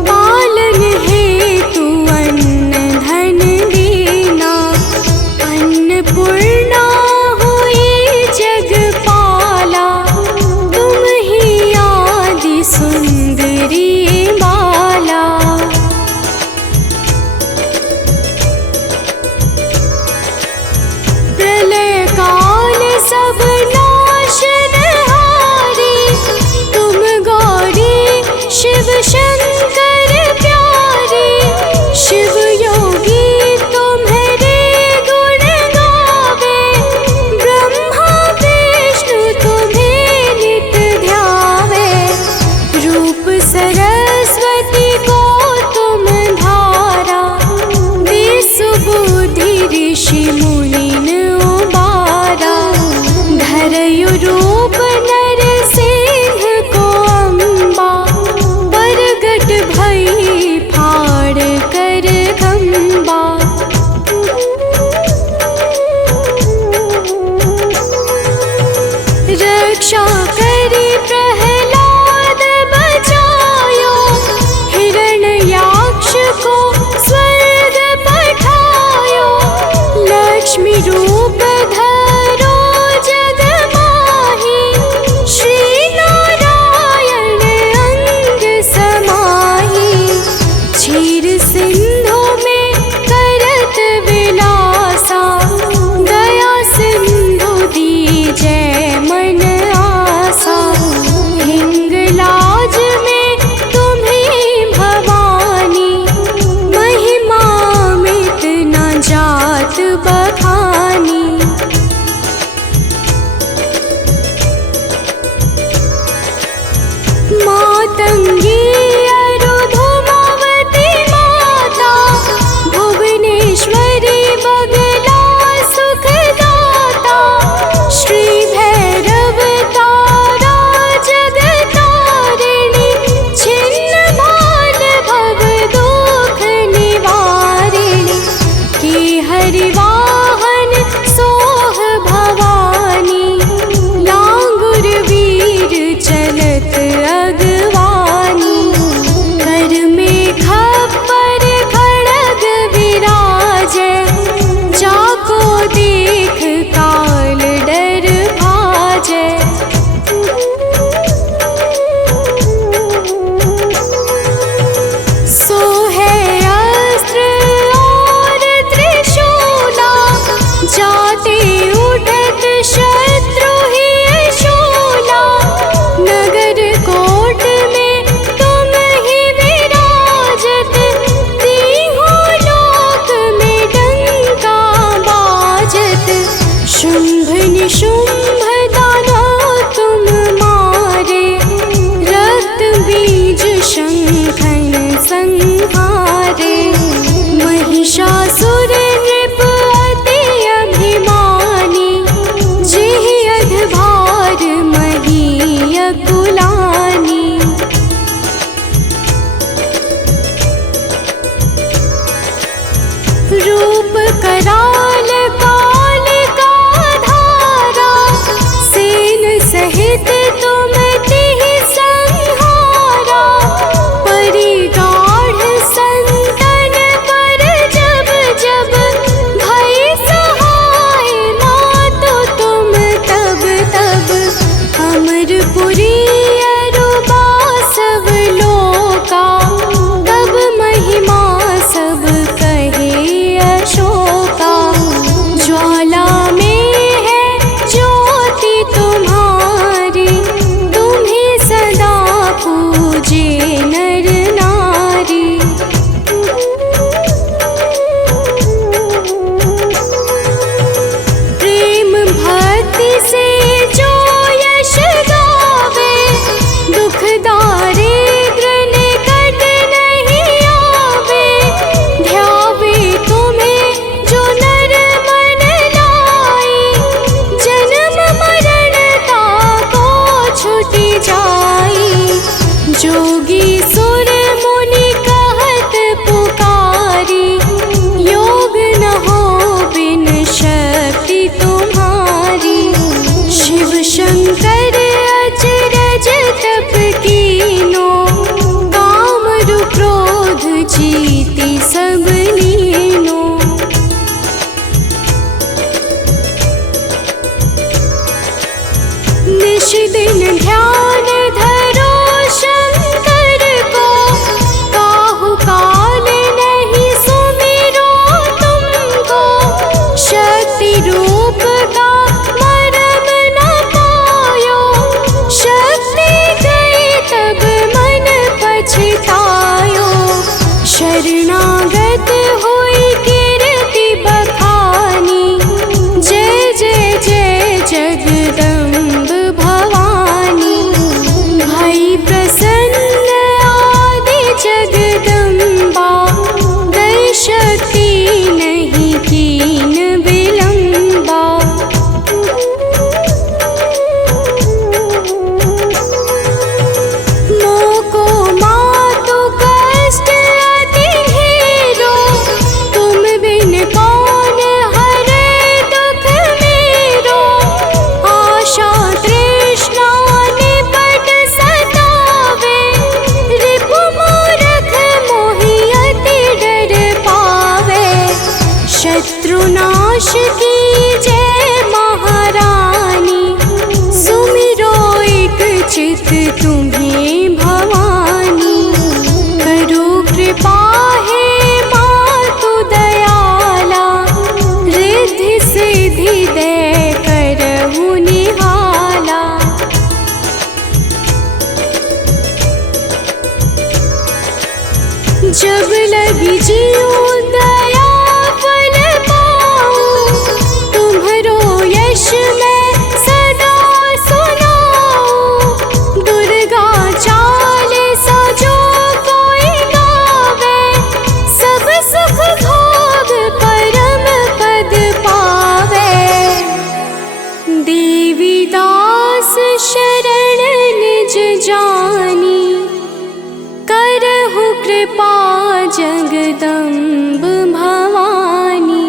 पालन हेतु अन्न धन दीना। अन्नपूर्णा हुई जगपाला, तुम ही आदि सुंदरी बाला। प्रलय काल सब नाशनहारी, तुम गौरी शिव शंकर प्यारी। शिव योगी तुम्हारे गुण गावे, ब्रह्मा विष्णु तुम्हें नित ध्यावे। रूप सरस्वती को तुम धारा, सुबुद्धि ऋषि मुनिन उबारा। धरयु रूप नर सिंह को अम्बा, प्रगट भई फाड़ कर खम्बा। रक्षा करी प्रहलाद बचायो, हिरण्याक्ष को स्वर्ग पठायो। लक्ष्मी रूप धरो जग माही, श्री नारायण अंग समाही। क्षीर सिंधु में करत विलासा, दया सिंधु दीजै मन आसा। हिंगलाज में तुम्हीं भवानी, महिमा मित न जात बखानी। शुंभ निशुंभ दानव तुम मारे, रक्त बीज शंखन संहारे। महिषासुर नृप अति अभिमानी, जिहि अधभार महीय कुलानी। रूप कराल काल का धारा, सेन सहित तुम तिहि संहारा। परिगाढ़ संतन पर जब जब, भई सहाय मातु तुम तब तब। अमरपुरी अरुबा सब लोका, तब महिमा सब कहे अशोका। ज्वाला में है ज्योति तुम्हारी, तुम्हें सदा पूजे नर नारी। प्रेम भक्ति से जो यश गावे, दुख दारिद्र निकट नहीं आवे। ध्यावे तुम्हें जो नर मन लाई, जन्म मरण ताको छुटि जाई। जोगी सुर मुनि कहत पुकारी, योग न हो बिन शक्ति तुम्हारी। शिव शंकर अचरज तप कीनो, काम रु क्रोध जीति सब लीनो। निश दिन ध्यान धरो शंकर को, काहू काल नहीं सुमिरो तुमको। शक्ति रूप का मरम न पायो, शक्ति गई तब मन पछतायो। शरणागत हुई कीर्ति बखानी, जय जय जय जगदम्ब भवानी। भई प्रसन्न आदि जगदम्बा, दई शक्ति नहीं कीन विलंबा। मोको मातु कष्ट अति ढेरो, तुम बिन कौन हरे दुख मेरो। आशा तृष्णा निपट सतावे, रिपु मूरख मोहि अति डर पावे। शत्रुनाश की जय महारानी, सुमिरो एक चित तुम्हें भवानी। करो कृपा हे मातु दयाला, रिद्धि सिद्धि दे करहु निहाला। जब लगी जीऊँ दया फल पाऊँ, तुम्हरो यश मैं सदा सुनाऊँ। दुर्गा चालीसा जो कोई गावे, सब सुख भोग परम पद पावे। देवी दास शरण निज जानी, करहु कृपा जगदम्ब भवानी।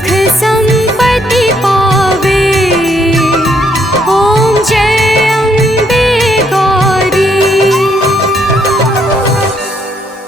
सुख संग